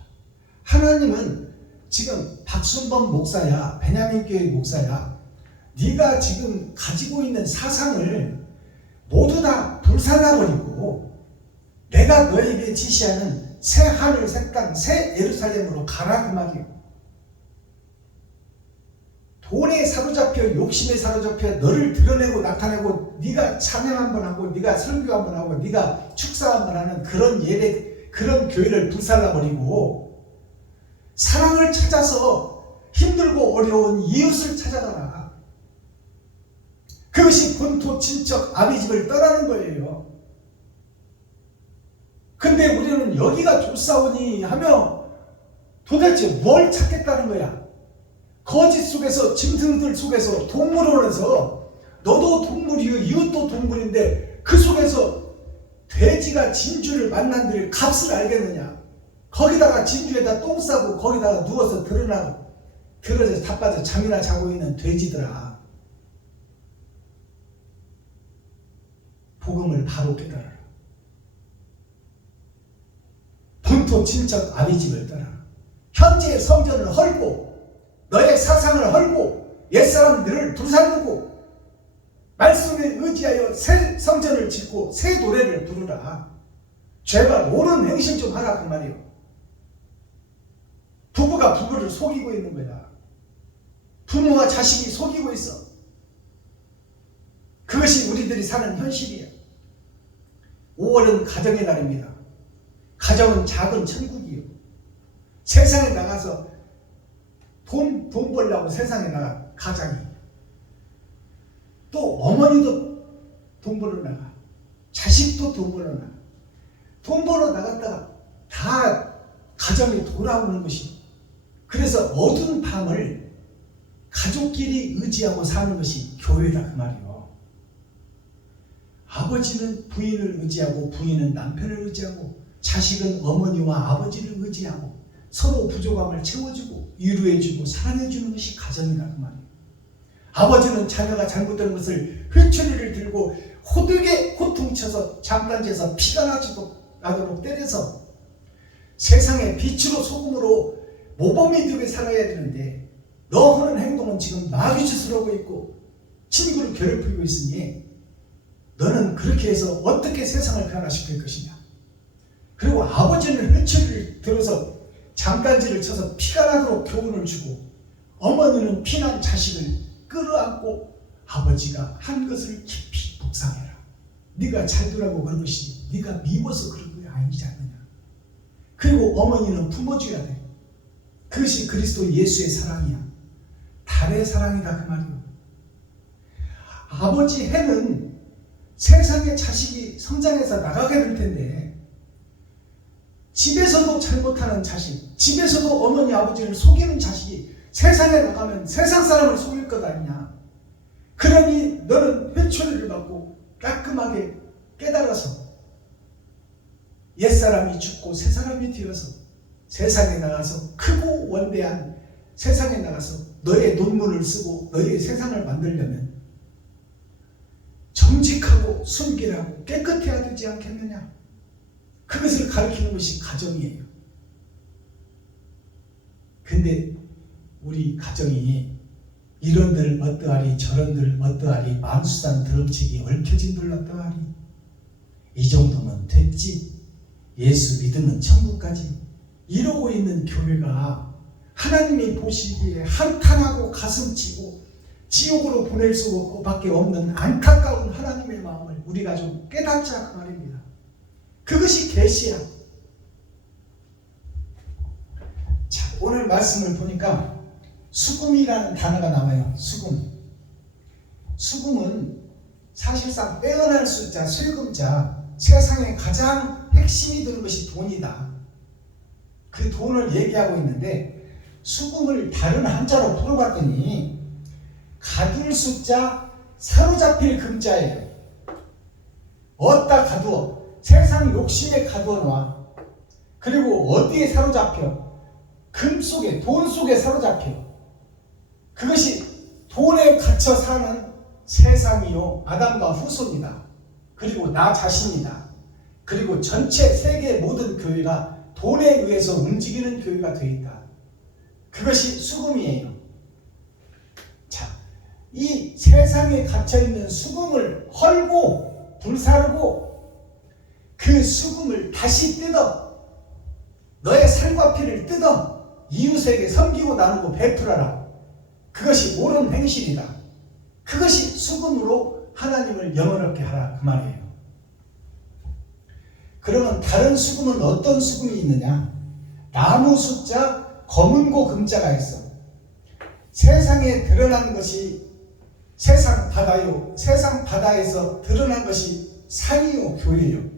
하나님은 지금 박순범 목사야, 베냐민 교회 목사야, 네가 지금 가지고 있는 사상을 모두 다 불살라버리고 내가 너에게 지시하는 새 하늘, 새 땅, 새 예루살렘으로 가라 그 말이에요. 돈에 사로잡혀, 욕심에 사로잡혀 너를 드러내고 나타내고 네가 찬양 한번 하고 네가 설교 한번 하고 네가 축사 한번 하는 그런 예배, 그런 교회를 불살라버리고 사랑을 찾아서 힘들고 어려운 이웃을 찾아가라. 그것이 본토, 친척, 아비 집을 떠나는 거예요. 근데 우리는 여기가 좋사오니 하며 도대체 뭘 찾겠다는 거야? 거짓 속에서, 짐승들 속에서, 동물원에서 너도 동물이요, 이웃도 동물인데 그 속에서 돼지가 진주를 만난들 값을 알겠느냐? 거기다가 진주에다 똥 싸고 거기다가 누워서 드러나서 자빠져 잠이나 자고 있는 돼지들아, 복음을 바로 깨달아라. 본토, 친척, 아비 집을 떠나 현재의 성전을 헐고 너의 사상을 헐고 옛사람들을 불살르고 말씀에 의지하여 새 성전을 짓고 새 노래를 부르라. 제발 옳은 행실 좀 하라 그 말이에요. 부부가 부부를 속이고 있는 거야. 부모와 자식이 속이고 있어. 그것이 우리들이 사는 현실이야. 5월은 가정의 날입니다. 가정은 작은 천국이요. 세상에 나가서 돈 벌려고 세상에 나가. 가장이 또 어머니도 돈 벌러 나가, 자식도 돈 벌러 나가. 돈 벌러 나갔다가 다 가정이 돌아오는 것이, 그래서 어두운 밤을 가족끼리 의지하고 사는 것이 교회다 그 말이요. 아버지는 부인을 의지하고 부인은 남편을 의지하고 자식은 어머니와 아버지를 의지하고 서로 부족함을 채워주고 위로해주고 사랑해주는 것이 가정이다 그 말이에요. 아버지는 자녀가 잘못된 것을 회초리를 들고 호되게 호통쳐서 장단지에서 피가 나도록 때려서 세상의 빛으로 소금으로 모범이 되게 살아야 되는데 너 하는 행동은 지금 마귀짓을 하고 있고 친구를 괴롭히고 있으니 너는 그렇게 해서 어떻게 세상을 변화시킬 것이냐. 그리고 아버지는 회초리를 들어서 장단지를 쳐서 피가 나도록 교훈을 주고, 어머니는 피난 자식을 끌어안고 아버지가 한 것을 깊이 묵상해라. 네가 잘 두라고 그런 것이 네가 미워서 그런 게 아니지 않느냐. 그리고 어머니는 품어줘야 돼. 그것이 그리스도 예수의 사랑이야. 달의 사랑이다 그 말이요. 아버지 해는 세상의 자식이 성장해서 나가게 될 텐데, 집에서도 잘못하는 자식, 집에서도 어머니 아버지를 속이는 자식이 세상에 나가면 세상 사람을 속일 것 아니냐. 그러니 너는 회초리를 받고 깔끔하게 깨달아서 옛사람이 죽고 새사람이 되어서 세상에 나가서 크고 원대한 세상에 나가서 너의 논문을 쓰고 너의 세상을 만들려면 정직하고 순결하고 깨끗해야 되지 않겠느냐. 그것을 가르치는 것이 가정이에요. 근데 우리 가정이 이런들 어떠하리 저런들 어떠하리 만수산 드럼치기 얽혀진들 어떠하리, 이 정도면 됐지, 예수 믿으면 천국까지, 이러고 있는 교회가 하나님이 보시기에 한탄하고 가슴치고 지옥으로 보낼 수밖에 없는 안타까운 하나님의 마음을 우리가 좀 깨닫자 그 말입니다. 그것이 계시야. 자, 오늘 말씀을 보니까 수금이라는 단어가 나와요. 수금. 수금은 사실상 빼어날 숫자, 쇠금자, 세상에 가장 핵심이 되는 것이 돈이다. 그 돈을 얘기하고 있는데, 수금을 다른 한자로 풀어봤더니 가둘 숫자, 사로잡힐 금자예요. 어디다 가두어? 세상 욕심에 가두어 놔. 그리고 어디에 사로잡혀? 금 속에, 돈 속에 사로잡혀. 그것이 돈에 갇혀 사는 세상이요, 아담과 후손이다. 그리고 나 자신이다. 그리고 전체 세계 모든 교회가 돈에 의해서 움직이는 교회가 되어 있다. 그것이 수금이에요. 자, 이 세상에 갇혀있는 수금을 헐고 불사르고 그 수금을 다시 뜯어 너의 살과 피를 뜯어 이웃에게 섬기고 나누고 베풀어라. 그것이 옳은 행실이다. 그것이 수금으로 하나님을 영원하게 하라 그 말이에요. 그러면 다른 수금은 어떤 수금이 있느냐? 나무 숫자, 검은고 금자가 있어. 세상에 드러난 것이 세상 바다요, 세상 바다에서 드러난 것이 산이요, 교회요.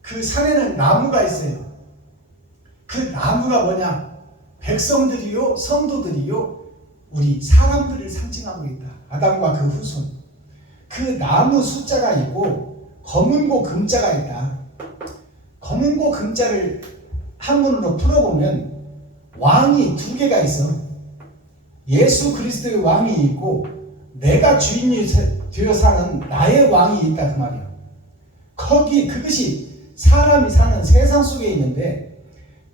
그 산에는 나무가 있어요. 그 나무가 뭐냐? 백성들이요, 성도들이요, 우리 사람들을 상징하고 있다. 아담과 그 후손. 그 나무 숫자가 있고 검은고 금자가 있다. 검은고 금자를 한문으로 풀어보면 왕이 두 개가 있어. 예수 그리스도의 왕이 있고 내가 주인이 되어 사는 나의 왕이 있다 그 말이야. 그것이 사람이 사는 세상 속에 있는데,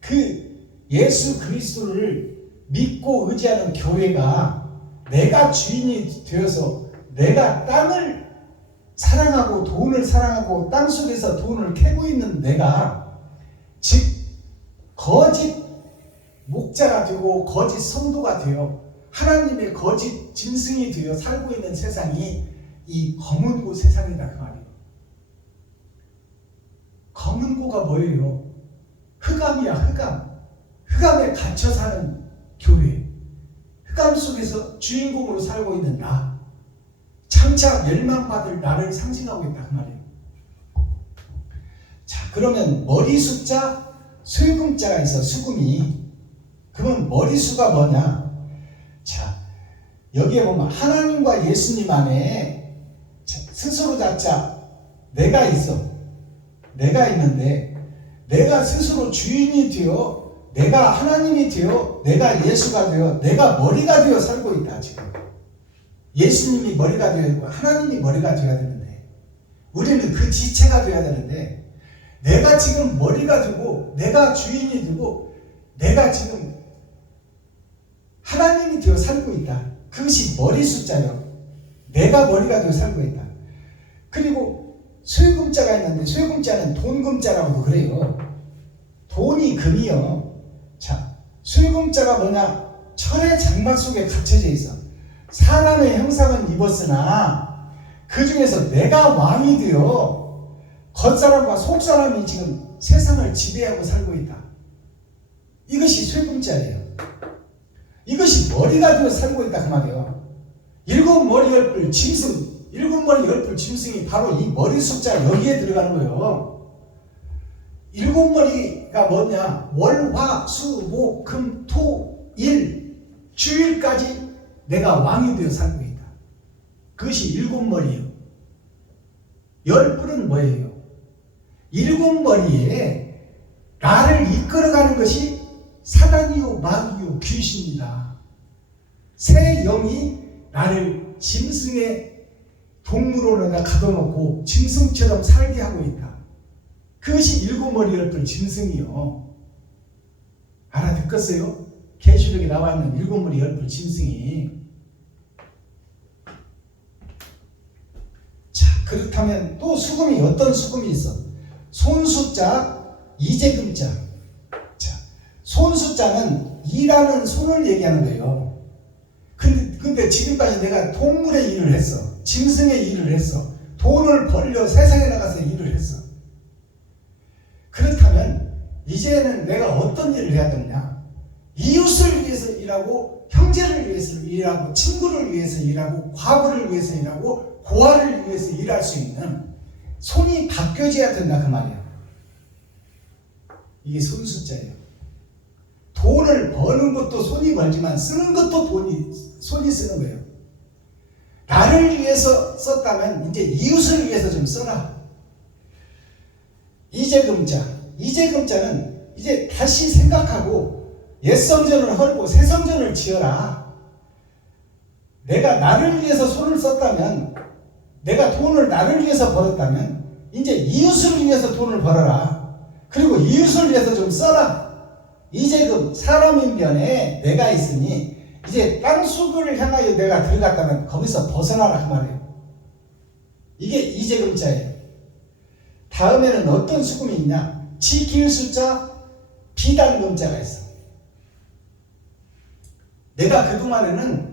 그 예수 그리스도를 믿고 의지하는 교회가 내가 주인이 되어서 내가 땅을 사랑하고 돈을 사랑하고 땅 속에서 돈을 캐고 있는 내가, 즉 거짓 목자가 되고 거짓 성도가 되어 하나님의 거짓 짐승이 되어 살고 있는 세상이 이 검은고 세상이다 그 말이에요. 검은고가 뭐예요? 흑암이야, 흑암. 흑암에 갇혀 사는 교회. 흑암 속에서 주인공으로 살고 있는 나. 장차 멸망받을 나를 상징하고 있다 그 말이에요. 자, 그러면 머리 숫자, 쇠금자가 있어. 수금이. 그러면 머리수가 뭐냐? 자, 여기에 보면 하나님과 예수님 안에 스스로 자자 내가 있어. 내가 있는데, 내가 스스로 주인이 되어 내가 하나님이 되어 내가 예수가 되어 내가 머리가 되어 살고 있다. 지금 예수님이 머리가 되어 있고 하나님이 머리가 되어야 되는데, 우리는 그 지체가 되어야 되는데, 내가 지금 머리가 되고 내가 주인이 되고 내가 지금 하나님이 되어 살고 있다. 그것이 머리 숫자요. 내가 머리가 되어 살고 있다. 그리고 쇠금자가 있는데, 쇠금자는 돈금자라고도 그래요. 돈이 금이요. 자, 술금자가 뭐냐? 철의 장막 속에 갇혀져 있어. 사람의 형상은 입었으나 그 중에서 내가 왕이 되어 겉사람과 속사람이 지금 세상을 지배하고 살고 있다. 이것이 술금자예요. 이것이 머리가 되어 살고 있다 그 말이에요. 일곱 머리 열불 짐승, 일곱 머리 열불 짐승이 바로 이 머리 숫자 여기에 들어가는 거예요. 일곱 머리가 뭐냐? 월, 화, 수, 목, 금, 토, 일, 주일까지 내가 왕이 되어 살고 있다. 그것이 일곱 머리예요. 열불은 뭐예요? 일곱 머리에 나를 이끌어가는 것이 사단이요 마귀요 귀신이다. 새 영이 나를 짐승의 동물원에다 가둬놓고 짐승처럼 살게 하고 있다. 그것이 일곱 머리 열불 짐승이요. 알아듣겠어요? 계시록에 나와 있는 일곱 머리 열불 짐승이. 자, 그렇다면 또 수금이 어떤 수금이 있어? 손수자, 이재금자. 자, 손수자는 일하는 손을 얘기하는 거예요. 근데 지금까지 내가 동물의 일을 했어. 짐승의 일을 했어. 돈을 벌려 세상에 나가서 일을 했어. 그렇다면 이제는 내가 어떤 일을 해야 되느냐? 이웃을 위해서 일하고, 형제를 위해서 일하고, 친구를 위해서 일하고, 과부를 위해서 일하고, 고아를 위해서 일할 수 있는 손이 바뀌어져야 된다 그 말이야. 이게 손수자예요. 돈을 버는 것도 손이 벌지만 쓰는 것도 손이 쓰는 거예요. 나를 위해서 썼다면 이제 이웃을 위해서 좀 써라. 이재금자는 이제 다시 생각하고 옛 성전을 헐고 새 성전을 지어라. 내가 나를 위해서 손을 썼다면, 내가 돈을 나를 위해서 벌었다면 이제 이웃을 위해서 돈을 벌어라. 그리고 이웃을 위해서 좀 써라. 이재금, 사람인 변에 내가 있으니 이제 땅속을 향하여 내가 들어갔다면 거기서 벗어나라 그 말이에요. 이게 이재금자예요. 다음에는 어떤 수금이 있냐? 지킬 숫자, 비단금자가 있어. 내가 그동안에는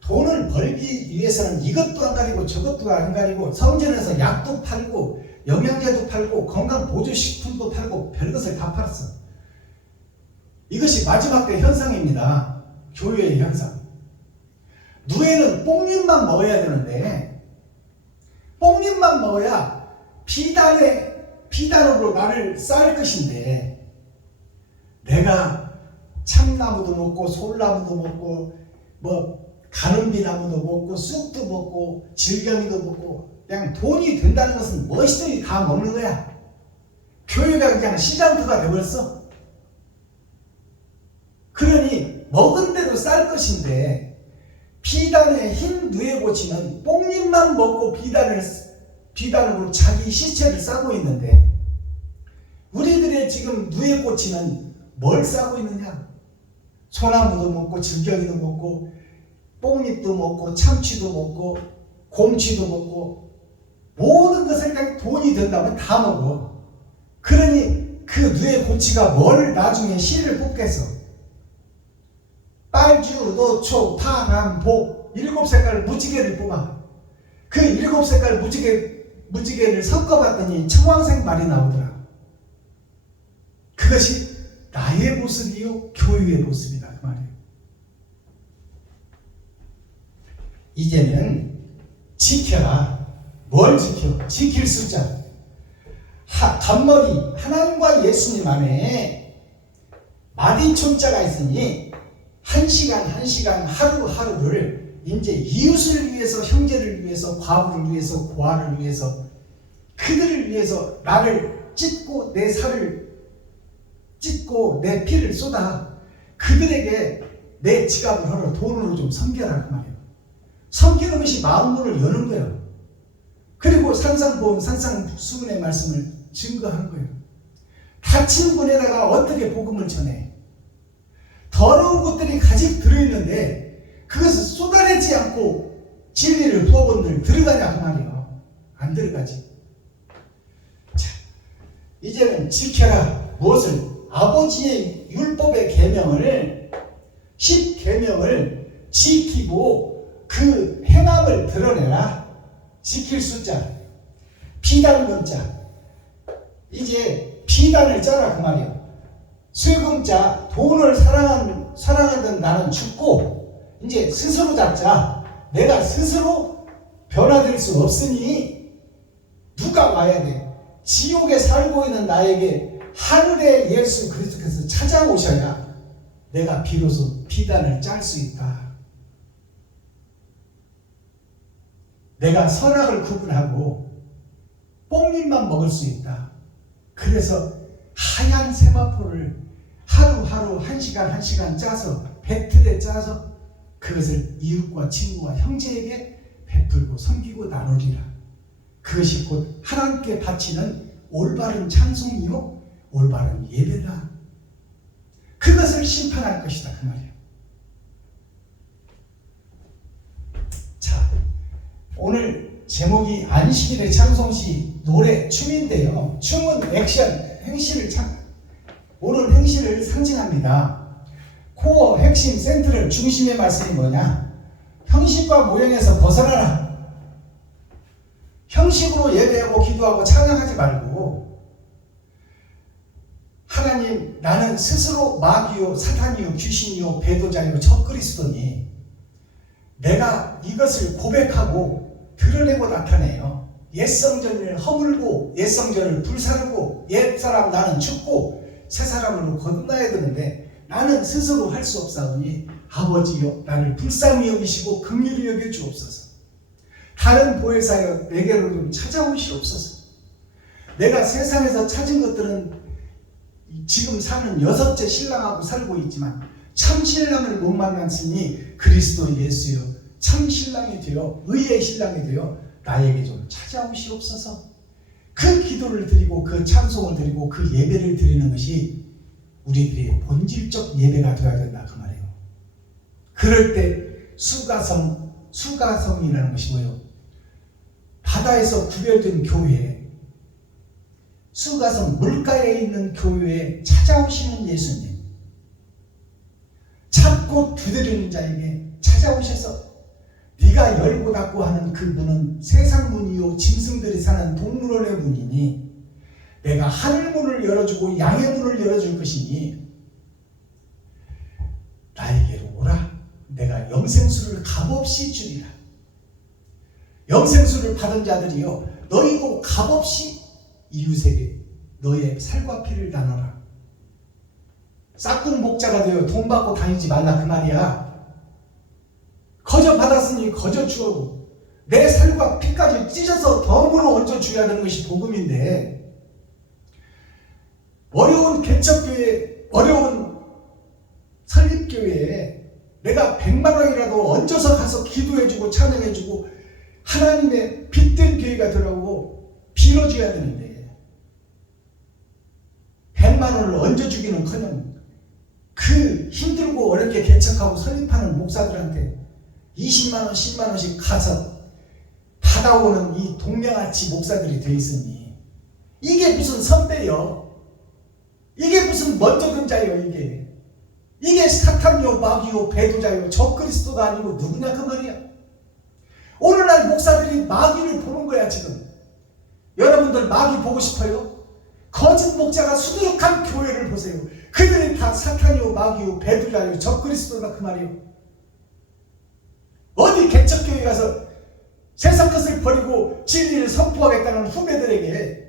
돈을 벌기 위해서는 이것도 안 가리고 저것도 안 가리고 성전에서 약도 팔고 영양제도 팔고 건강보조식품도 팔고 별것을 다 팔았어. 이것이 마지막 때 현상입니다. 교회의 현상. 누에는 뽕잎만 먹어야 되는데 뽕잎만 먹어야 비단으로 나를 쌓을 것인데, 내가 참나무도 먹고 솔나무도 먹고 뭐 가는비나무도 먹고 쑥도 먹고 질경이도 먹고 그냥 돈이 된다는 것은 멋있더니 다 먹는 거야. 교회가 그냥 시장터가 되어버렸어. 그러니 먹은 대로 쌀 것인데 비단의 흰 누에고치는 뽕잎만 먹고 비단으로 자기 시체를 싸고 있는데, 우리들의 지금 누에고치는 뭘 싸고 있느냐? 소나무도 먹고 질경이도 먹고 뽕잎도 먹고 참치도 먹고 곰치도 먹고 모든 것을 그냥 돈이 된다면 다 먹어. 그러니 그 누에고치가 뭘 나중에 씨를 뽑겠어? 빨주, 노초, 파란, 복, 7색깔 무지개를 뽑아. 그 7색깔 무지개를 섞어봤더니 청황색 말이 나오더라. 그것이 나의 모습이요 교회의 모습이다 그 말이에요. 이제는 지켜라. 뭘 지켜? 지킬 숫자. 간머리 하나님과 예수님 안에 마디촌자가 있으니 한 시간 하루하루를 이제 이웃을 위해서, 형제를 위해서, 과부를 위해서, 고아를 위해서, 그들을 위해서 나를 찢고 내 살을 찢고 내 피를 쏟아 그들에게 내 지갑을 헐어 돈으로 좀 섬겨라 그 말이에요. 섬기는 것이 마음문을 여는 거예요. 그리고 산상보험, 산상수훈의 말씀을 증거하는 거예요. 다친 분에다가 어떻게 복음을 전해? 더러운 것들이 가득 들어있는데 그것을 쏟아내지 않고 진리를 부어본들 들어가냐 그 말이에요. 안 들어가지. 자, 이제는 지켜라. 무엇을? 아버지의 율법의 계명을 10계명을 지키고 그 행함을 드러내라. 지킬 숫자, 비단 문자. 이제 비단을 짜라 그 말이야. 쇠금자, 돈을 사랑하던 나는 죽고 이제 스스로 잡자. 내가 스스로 변화될 수 없으니 누가 와야 돼? 지옥에 살고 있는 나에게 하늘의 예수 그리스도께서 찾아오셔야 내가 비로소 비단을 짤 수 있다. 내가 선악을 구분하고 뽕잎만 먹을 수 있다. 그래서 하얀 세마포를 하루하루 1시간 1시간 짜서 배틀에 짜서 그것을 이웃과 친구와 형제에게 베풀고 섬기고 나누리라. 그것이 곧 하나님께 바치는 올바른 찬송이요 올바른 예배다. 그것을 심판할 것이다 그 말이에요. 자, 오늘 제목이 안식일의 찬송시 노래 춤인데요. 춤은 액션, 행실을 옳은 행실을 상징합니다. 코어 핵심 센트럴 중심의 말씀이 뭐냐? 형식과 모형에서 벗어나라. 형식으로 예배하고 기도하고 찬양하지 말고 하나님, 나는 스스로 마귀요 사탄이요 귀신이요 배도자요 적그리스도니 내가 이것을 고백하고 드러내고 나타내요. 옛성전을 허물고 옛성전을 불사르고 옛사람 나는 죽고 새사람으로 거듭나야 되는데 나는 스스로 할 수 없사오니 아버지여 나를 불쌍히 여기시고 긍휼히 여겨 주옵소서. 다른 보혜사여 내게로 좀 찾아오시옵소서. 내가 세상에서 찾은 것들은 지금 사는 6째 신랑하고 살고 있지만 참 신랑을 못 만났으니 그리스도 예수여 참 신랑이 되어 의의 신랑이 되어 나에게 좀 찾아오시옵소서. 그 기도를 드리고 그 찬송을 드리고 그 예배를 드리는 것이 우리들의 본질적 예배가 되어야 된다 그 말이에요. 그럴 때 수가성이라는 것이 뭐예요? 바다에서 구별된 교회, 수가성 물가에 있는 교회에 찾아오시는 예수님, 찾고 두드리는 자에게 찾아오셔서 네가 열고 닫고 하는 그 문은 세상 문이요 짐승들이 사는 동물원의 문이니 내가 하늘 문을 열어주고 양의 문을 열어줄 것이니 나에게로 오라. 내가 영생수를 값없이 주리라. 영생수를 받은 자들이여 너희도 값없이 이웃에게 너의 살과 피를 나눠라. 싹군 목자가 되어 돈 받고 다니지 말라 그 말이야. 거저 받았으니 거저 주어도 내 살과 피까지 찢어서 덤으로 얹어줘야 되는 것이 복음인데 어려운 개척교회, 어려운 설립교회에 내가 100만 원이라도 얹어서 가서 기도해주고 찬양해주고 하나님의 빚된 교회가 되라고 빌어줘야 되는데 100만 원을 얹어주기는커녕 그 힘들고 어렵게 개척하고 설립하는 목사들한테 20만 원, 10만 원씩 가서 받아오는 이 동명아치 목사들이 되어 있으니 이게 무슨 선배요? 이게 무슨 먼저든 자요? 이게 사탄요 마귀요 배도자요 적그리스도가 아니고 누구냐 그 말이야. 오늘날 목사들이 마귀를 보는 거야 지금. 여러분들 마귀 보고 싶어요? 거짓 목자가 수두룩한 교회를 보세요. 그들이 다 사탄이요 마귀요 배도자요 적그리스도다 그 말이에요. 어디 개척교회 가서 세상 것을 버리고 진리를 선포하겠다는 후배들에게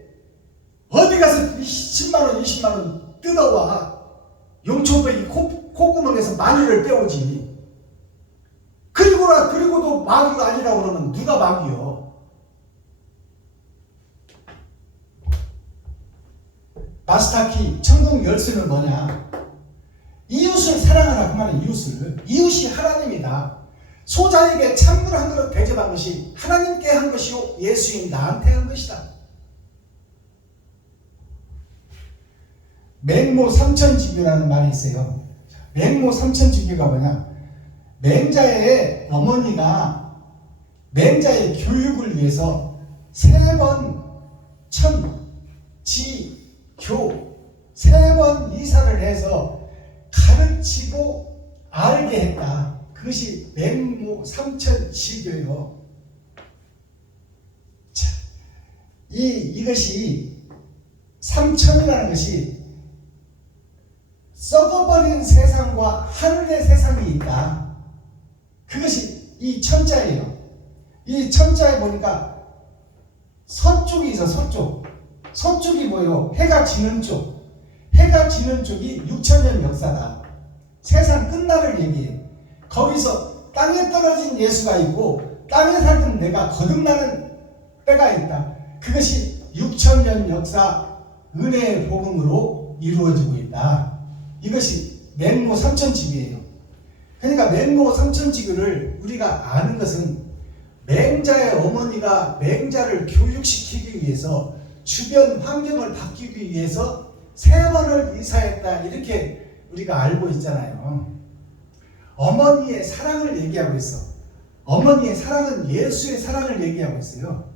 어디 가서 10만원 20만원 뜯어와 용초배기 콧구멍에서 마늘을 빼오지. 그리고도 마귀가 아니라고 그러면 누가 마귀요? 마스타키 천국 열쇠는 뭐냐? 이웃을 사랑하라 그 말은 이웃이 하나님이다. 소자에게 찬물 한 그릇 대접한 것이 하나님께 한 것이요 예수인 나한테 한 것이다. 맹모 삼천지교라는 말이 있어요. 맹모 삼천지교가 뭐냐? 맹자의 어머니가 맹자의 교육을 위해서 3번 천, 지, 세 번 이사를 해서 가르치고 알게 했다. 그것이 맹모 삼천지교요. 자, 이것이 삼천이라는 것이 썩어버린 세상과 하늘의 세상이 있다. 그것이 이 천자예요. 이 천자에 보니까 서쪽이 있어. 서쪽이 뭐요? 해가 지는 쪽. 해가 지는 쪽이 6천년 역사다. 세상 끝날을 얘기해. 거기서 땅에 떨어진 예수가 있고 땅에 살던 내가 거듭나는 때가 있다. 그것이 6천년 역사 은혜의 복음으로 이루어지고 있다. 이것이 맹모 삼천지교예요. 그러니까 맹모 삼천지교를 우리가 아는 것은 맹자의 어머니가 맹자를 교육시키기 위해서 주변 환경을 바뀌기 위해서 3번을 이사했다. 이렇게 우리가 알고 있잖아요. 어머니의 사랑을 얘기하고 있어. 어머니의 사랑은 예수의 사랑을 얘기하고 있어요.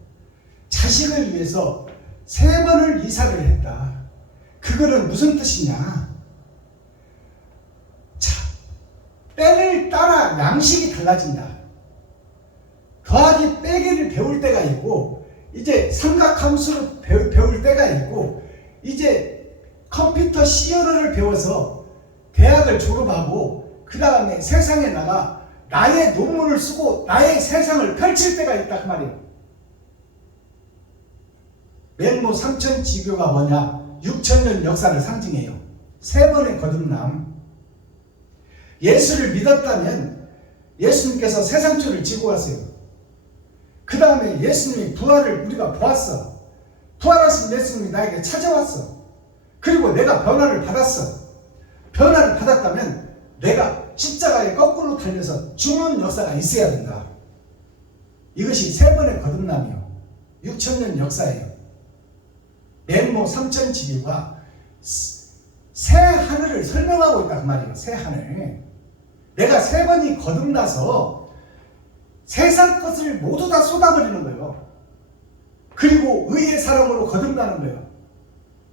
자식을 위해서 3번을 이사를 했다. 그거는 무슨 뜻이냐? 자, 때를 따라 양식이 달라진다. 더하기 빼기를 배울 때가 있고, 이제 삼각함수를 배울 때가 있고, 이제 컴퓨터 C언어를 배워서 대학을 졸업하고 그 다음에 세상에 나가 나의 논문을 쓰고 나의 세상을 펼칠 때가 있다. 그 말이에요. 맹모 삼천지교가 뭐냐? 6천년 역사를 상징해요. 3번의 거듭남. 예수를 믿었다면 예수님께서 세상줄을 지고 왔어요. 그 다음에 예수님의 부활을 우리가 보았어. 부활하신 예수님이 나에게 찾아왔어. 그리고 내가 변화를 받았어. 변화를 받았다면 내가 십자가에 거꾸로 달려서 죽는 역사가 있어야 된다. 이것이 3번의 거듭남이요. 6천년 역사예요. 맹모 삼천지교가 새 하늘을 설명하고 있다. 그 말이에요. 새 하늘. 내가 3번이 거듭나서 세상 것을 모두 다 쏟아버리는 거예요. 그리고 의의 사람으로 거듭나는 거예요.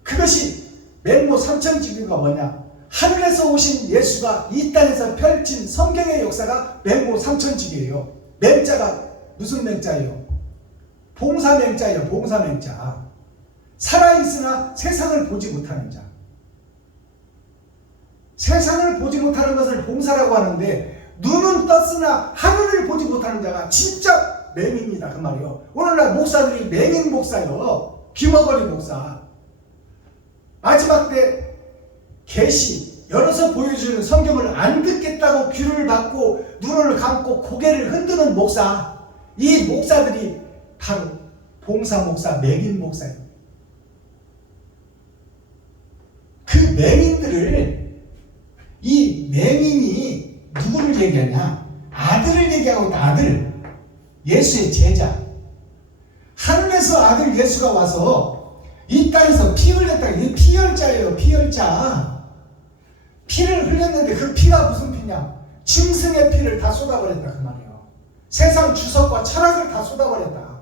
그것이 맹모 삼천지교가 뭐냐? 하늘에서 오신 예수가 이 땅에서 펼친 성경의 역사가 맹모 삼천지교예요. 맹자가 무슨 맹자예요? 봉사맹자예요. 봉사맹자. 살아있으나 세상을 보지 못하는 자. 세상을 보지 못하는 것을 봉사라고 하는데, 눈은 떴으나 하늘을 보지 못하는 자가 진짜 맹인이다. 그 말이에요. 오늘날 목사들이 맹인 목사요. 귀머거리 목사. 마지막 때 계시 열어서 보여주는 성경을 안 듣겠다고 귀를 막고 눈을 감고 고개를 흔드는 목사. 이 목사들이 바로 봉사 목사, 맹인 목사예요. 그 맹인들을, 이 맹인이 누구를 얘기하냐? 아들을 얘기하고 있다. 아들. 예수의 제자. 하늘에서 아들 예수가 와서 이 땅에서 피 흘렸다. 이 피혈자예요. 피혈자. 피를 흘렸는데 그 피가 무슨 피냐? 짐승의 피를 다 쏟아버렸다. 그 말이에요. 세상 주석과 철학을 다 쏟아버렸다.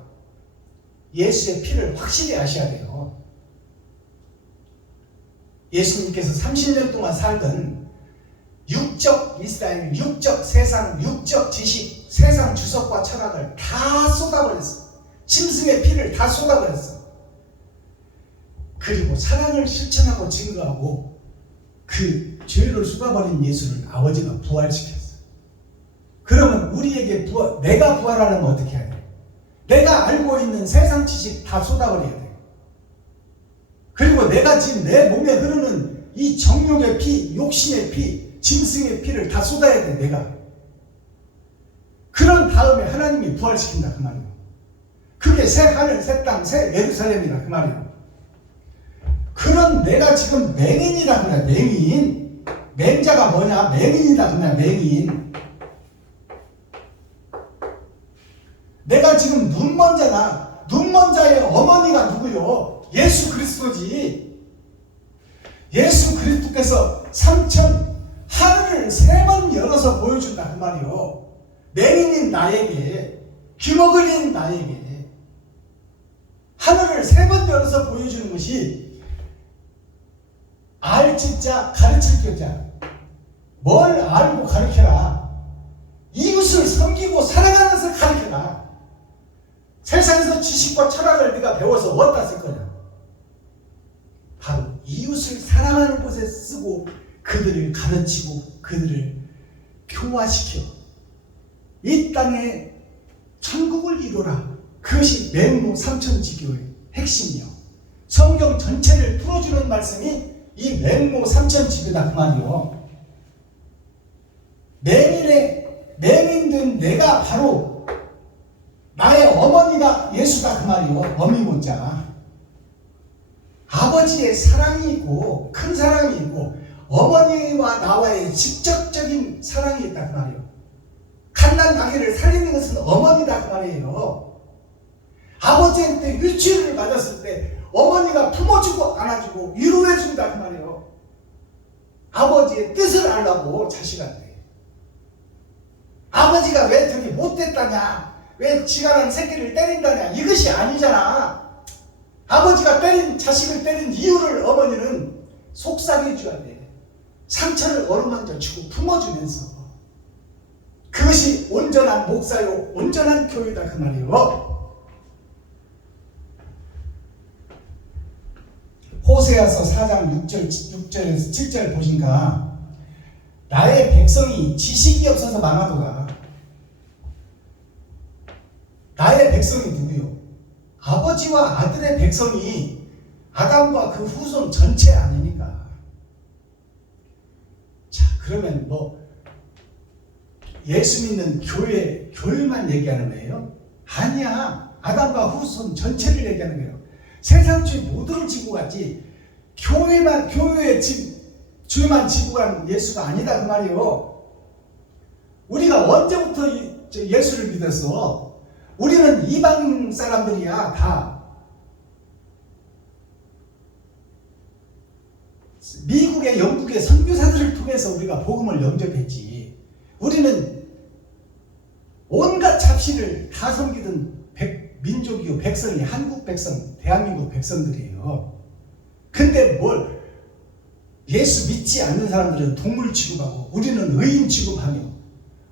예수의 피를 확실히 아셔야 돼요. 예수님께서 30년 동안 살던 육적 이스라엘, 육적 세상, 육적 지식, 세상 주석과 철학을 다 쏟아버렸어. 짐승의 피를 다 쏟아버렸어. 그리고 사랑을 실천하고 증거하고 그 죄를 쏟아버린 예수를 아버지가 부활시켰어. 그러면 우리에게 내가 부활하려면 어떻게 해야 돼? 내가 알고 있는 세상 지식 다 쏟아버려야 돼. 그리고 내가 지금 내 몸에 흐르는 이 정욕의 피, 욕심의 피, 짐승의 피를 다 쏟아야 돼. 내가. 그런 다음에 하나님이 부활시킨다. 그 말이에요. 그게 새 하늘, 새 땅, 새 예루살렘이다. 그 말이에요. 그런 내가 지금 맹인이다. 그래. 맹인. 맹자가 뭐냐? 맹인이다. 그냥 맹인. 내가 지금 눈먼 자다. 눈먼 자의 어머니가 누구요? 예수 그리스도지. 예수 그리스도께서 하늘을 3번 열어서 보여준다. 그 말이요. 맹인인 나에게, 귀머거리인 나에게 하늘을 3번 열어서 보여주는 것이 알칠 자 가르칠 자. 뭘 알고 가르쳐라. 이웃을 섬기고 사랑하는 것을 가르쳐라. 세상에서 지식과 철학을 네가 배워서 어디다 쓸 거냐. 바로 이웃을 사랑하는 곳에 쓰고 그들을 가르치고 그들을 교화시켜 이 땅에 천국을 이루라. 그것이 맹모 삼천지교의 핵심이요. 성경 전체를 풀어주는 말씀이 이 맹모 삼천지교다 그 말이요. 맹인된 내가 바로 나의 어머니가 예수다 그 말이요. 어미 못자. 아버지의 사랑이 있고 큰 사랑이 있고 어머니와 나와의 직접적인 사랑이 있다 그 말이요. 갓난 아기를 살리는 것은 어머니다 그 말이에요. 아버지한테 유치를 맞았을 때 어머니가 품어주고 안아주고 위로해준다 그 말이에요. 아버지의 뜻을 알라고 자식한테. 아버지가 왜 저기 못됐다냐, 왜 지가 난 새끼를 때린다냐, 이것이 아니잖아. 아버지가 자식을 때린 이유를 어머니는 속삭여 줘야 돼. 상처를 어루만져 주고 품어주면서. 그것이 온전한 목사요, 온전한 교회다 그 말이에요. 호세아서 4장 6절에서 7절 보니까 나의 백성이 지식이 없어서 망하도다. 나의 백성이 누구요? 아버지와 아들의 백성이 아담과 그 후손 전체 아닙니까? 자, 그러면 예수 믿는 교회만 얘기하는 거예요? 아니야. 아담과 후손 전체를 얘기하는 거예요. 세상 주의 모두를 지고 갔지 교회만 지고 간 예수가 아니다 그 말이에요. 우리가 언제부터 예수를 믿었어? 우리는 이방 사람들이야. 다 미국의 영국의 선교사들을 통해서 우리가 복음을 영접했지. 우리는 온갖 잡신을 다 섬기던 민족이요 백성이 한국 백성, 대한민국 백성들이에요. 근데 예수 믿지 않는 사람들은 동물 취급하고 우리는 의인 취급하며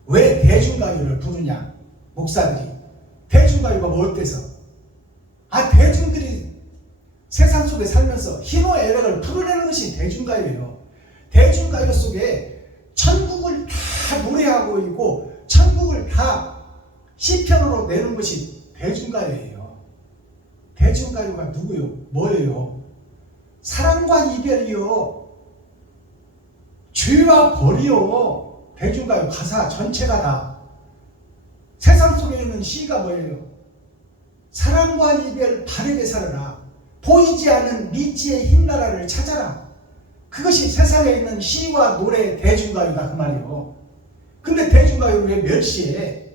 왜 대중가요를 부르냐? 목사들이 대중가요가 뭘 떼서? 대중들이 세상 속에 살면서 희노애락을 풀어내는 것이 대중가요예요. 대중가요 속에 천국을 다 노래하고 있고 천국을 다 시편으로 내는 것이 대중가요예요. 대중가요가 누구요? 뭐예요? 사랑과 이별이요. 죄와 벌이요. 대중가요 가사 전체가 다. 세상 속에 있는 시가 뭐예요? 사랑과 이별 바르게 살아라. 보이지 않는 미지의 흰 나라를 찾아라. 그것이 세상에 있는 시와 노래 대중가요다 그 말이에요. 근데 대중가요를 왜 멸시해?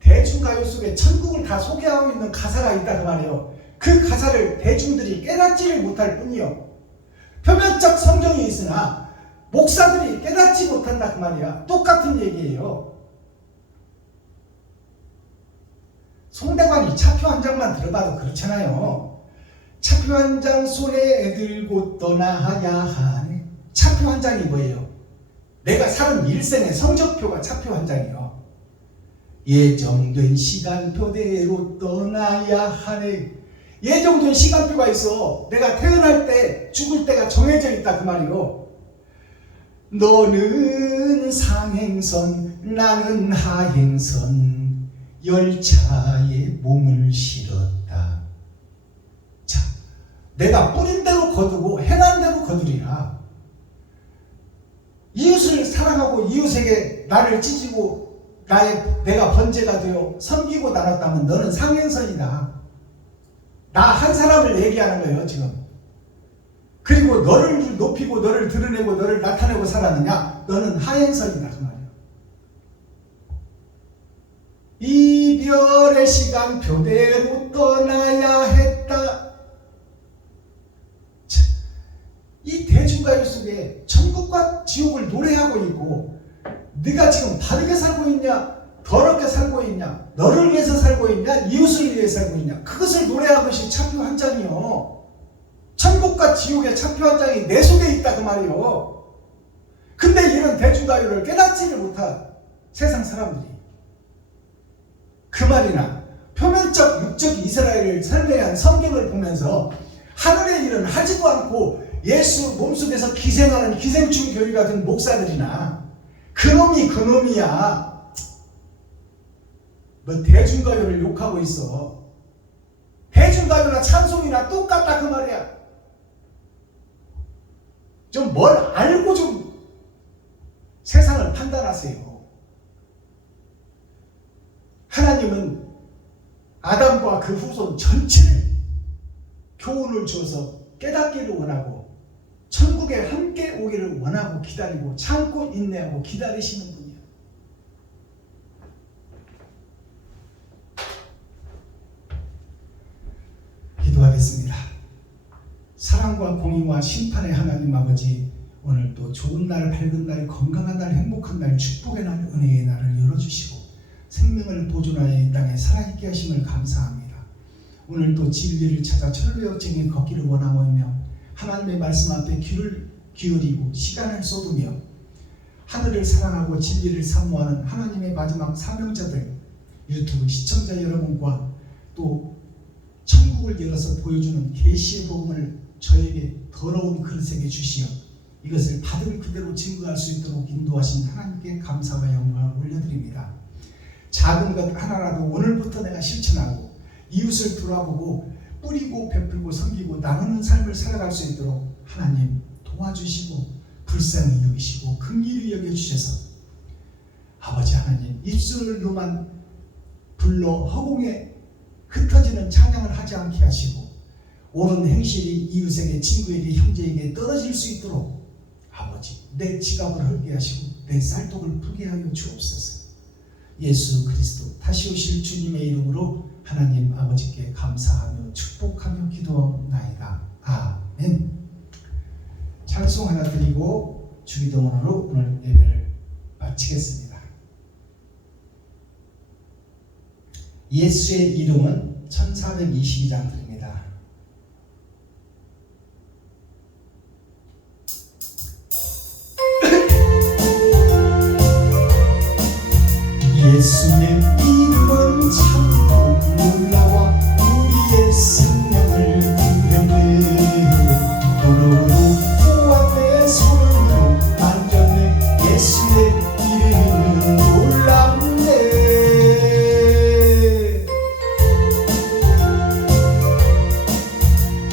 대중가요 속에 천국을 다 소개하고 있는 가사가 있다 그 말이에요. 그 가사를 대중들이 깨닫지를 못할 뿐이요. 표면적 성경이 있으나 목사들이 깨닫지 못한다 그 말이야. 똑같은 얘기예요. 송대관이 차표 한 장만 들어봐도 그렇잖아요. 차표 한 장 손에 들고 떠나야 하네. 차표 한 장이 뭐예요? 내가 사는 일생의 성적표가 차표 한 장이에요. 예정된 시간표대로 떠나야 하네. 예정된 시간표가 있어. 내가 태어날 때 죽을 때가 정해져 있다 그 말이요. 너는 상행선 나는 하행선 열차에 몸을 실었다. 자, 내가 뿌린 대로 거두고 행한 대로 거두리라. 이웃을 사랑하고 이웃에게 나를 찢고 내가 번제가 되어 섬기고 나눴다면 너는 상행선이다. 나 한 사람을 얘기하는 거예요 지금. 그리고 너를 높이고 너를 드러내고 너를 나타내고 살았느냐? 너는 하행선이다 그 말이에요. 이별의 시간표대로 떠나야 했다. 자, 이 대중가요 속에 천국과 지옥을 노래하고 있고 네가 지금 바르게 살고 있냐? 더럽게 살고 있냐? 너를 위해서 살고 있냐? 이웃을 위해 살고 있냐? 그것을 노래하는 것이 차표 한 장이요. 천국과 지옥의 차표 한 장이 내 속에 있다 그 말이요. 근데 이런 대중가요를 깨닫지를 못한 세상 사람들이 그 말이나 표면적 육적 이스라엘을 설명한 성경을 보면서 하늘의 일은 하지도 않고 예수 몸속에서 기생하는 기생충 교회 같은 목사들이나 그놈이야. 뭐 대중가요를 욕하고 있어. 대중가요나 찬송이나 똑같다 그 말이야. 좀 뭘 알고 좀 세상을 판단하세요. 하나님은 아담과 그 후손 전체를 교훈을 주어서 깨닫기를 원하고 천국에 함께 오기를 원하고 기다리고 참고 인내하고 기다리시는 분이에요. 기도하겠습니다. 사랑과 공의와 심판의 하나님 아버지, 오늘 또 좋은 날, 밝은 날, 건강한 날, 행복한 날, 축복의 날, 은혜의 날을 열어주시고 생명을 보존하여 이 땅에 살아있게 하심을 감사합니다. 오늘 또 진리를 찾아 철로역쟁이 걷기를 원하오며 하나님의 말씀 앞에 귀를 기울이고 시간을 쏟으며 하늘을 사랑하고 진리를 사모하는 하나님의 마지막 사명자들, 유튜브 시청자 여러분과 또 천국을 열어서 보여주는 계시의 복음을 저에게 더러운 그릇에게 주시어 이것을 받은 그대로 증거할 수 있도록 인도하신 하나님께 감사와 영광을 올려드립니다. 작은 것 하나라도 오늘부터 내가 실천하고 이웃을 돌아보고 뿌리고 베풀고 섬기고 나누는 삶을 살아갈 수 있도록 하나님 도와주시고 불쌍히 여기시고 긍휼히 여겨주셔서 아버지 하나님 입술로만 불러 허공에 흩어지는 찬양을 하지 않게 하시고 옳은 행실이 이웃에게 친구에게 형제에게 떨어질 수 있도록 아버지 내 지갑을 헐게 하시고 내 쌀독을 풀게 하여 주옵소서. 예수 그리스도 다시 오실 주님의 이름으로 하나님 아버지께 감사하며 축복하며 기도하옵나이다. 아멘. 찬송 하나 드리고 주기도문으로 오늘 예배를 마치겠습니다. 예수의 이름은 1422장 드립니다. 예수의 이름은 참 놀라워 우리의 생명을 구해내 도로로 보았네 손으로 만졌네 예수의 이름은 놀랍네.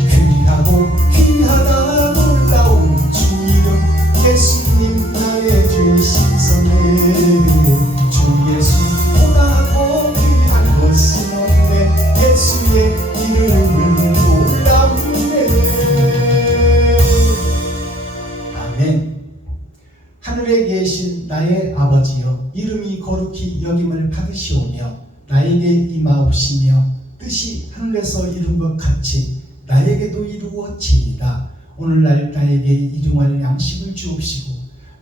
귀하고 귀하다 놀라운 주 이름 예수님 나의 죄 씻어내. 주 예수 보다고 귀한 것은 없네 예수의 이름은 놀랍네. 아멘. 하늘에 계신 나의 아버지여 이름이 거룩히 여김을 받으시오며 나에게 임하옵시며 뜻이 하늘에서 이룬 것 같이 나에게도 이루어지이다. 오늘날 나에게 일용할 양식을 주옵시고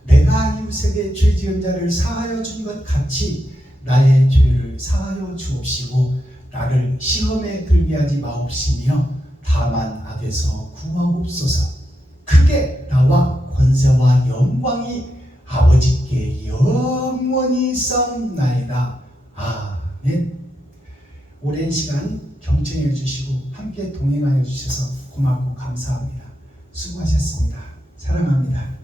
내가 이웃에게 죄 지은 자를 사하여 준 것 같이 나의 죄를 사하여 주옵시고 나를 시험에 들게 하지 마옵시며 다만 악에서 구하옵소서. 크게 나와 권세와 영광이 아버지께 영원히 있사옵나이다. 아멘. 오랜 시간 경청해 주시고 함께 동행하여 주셔서 고맙고 감사합니다. 수고하셨습니다. 사랑합니다.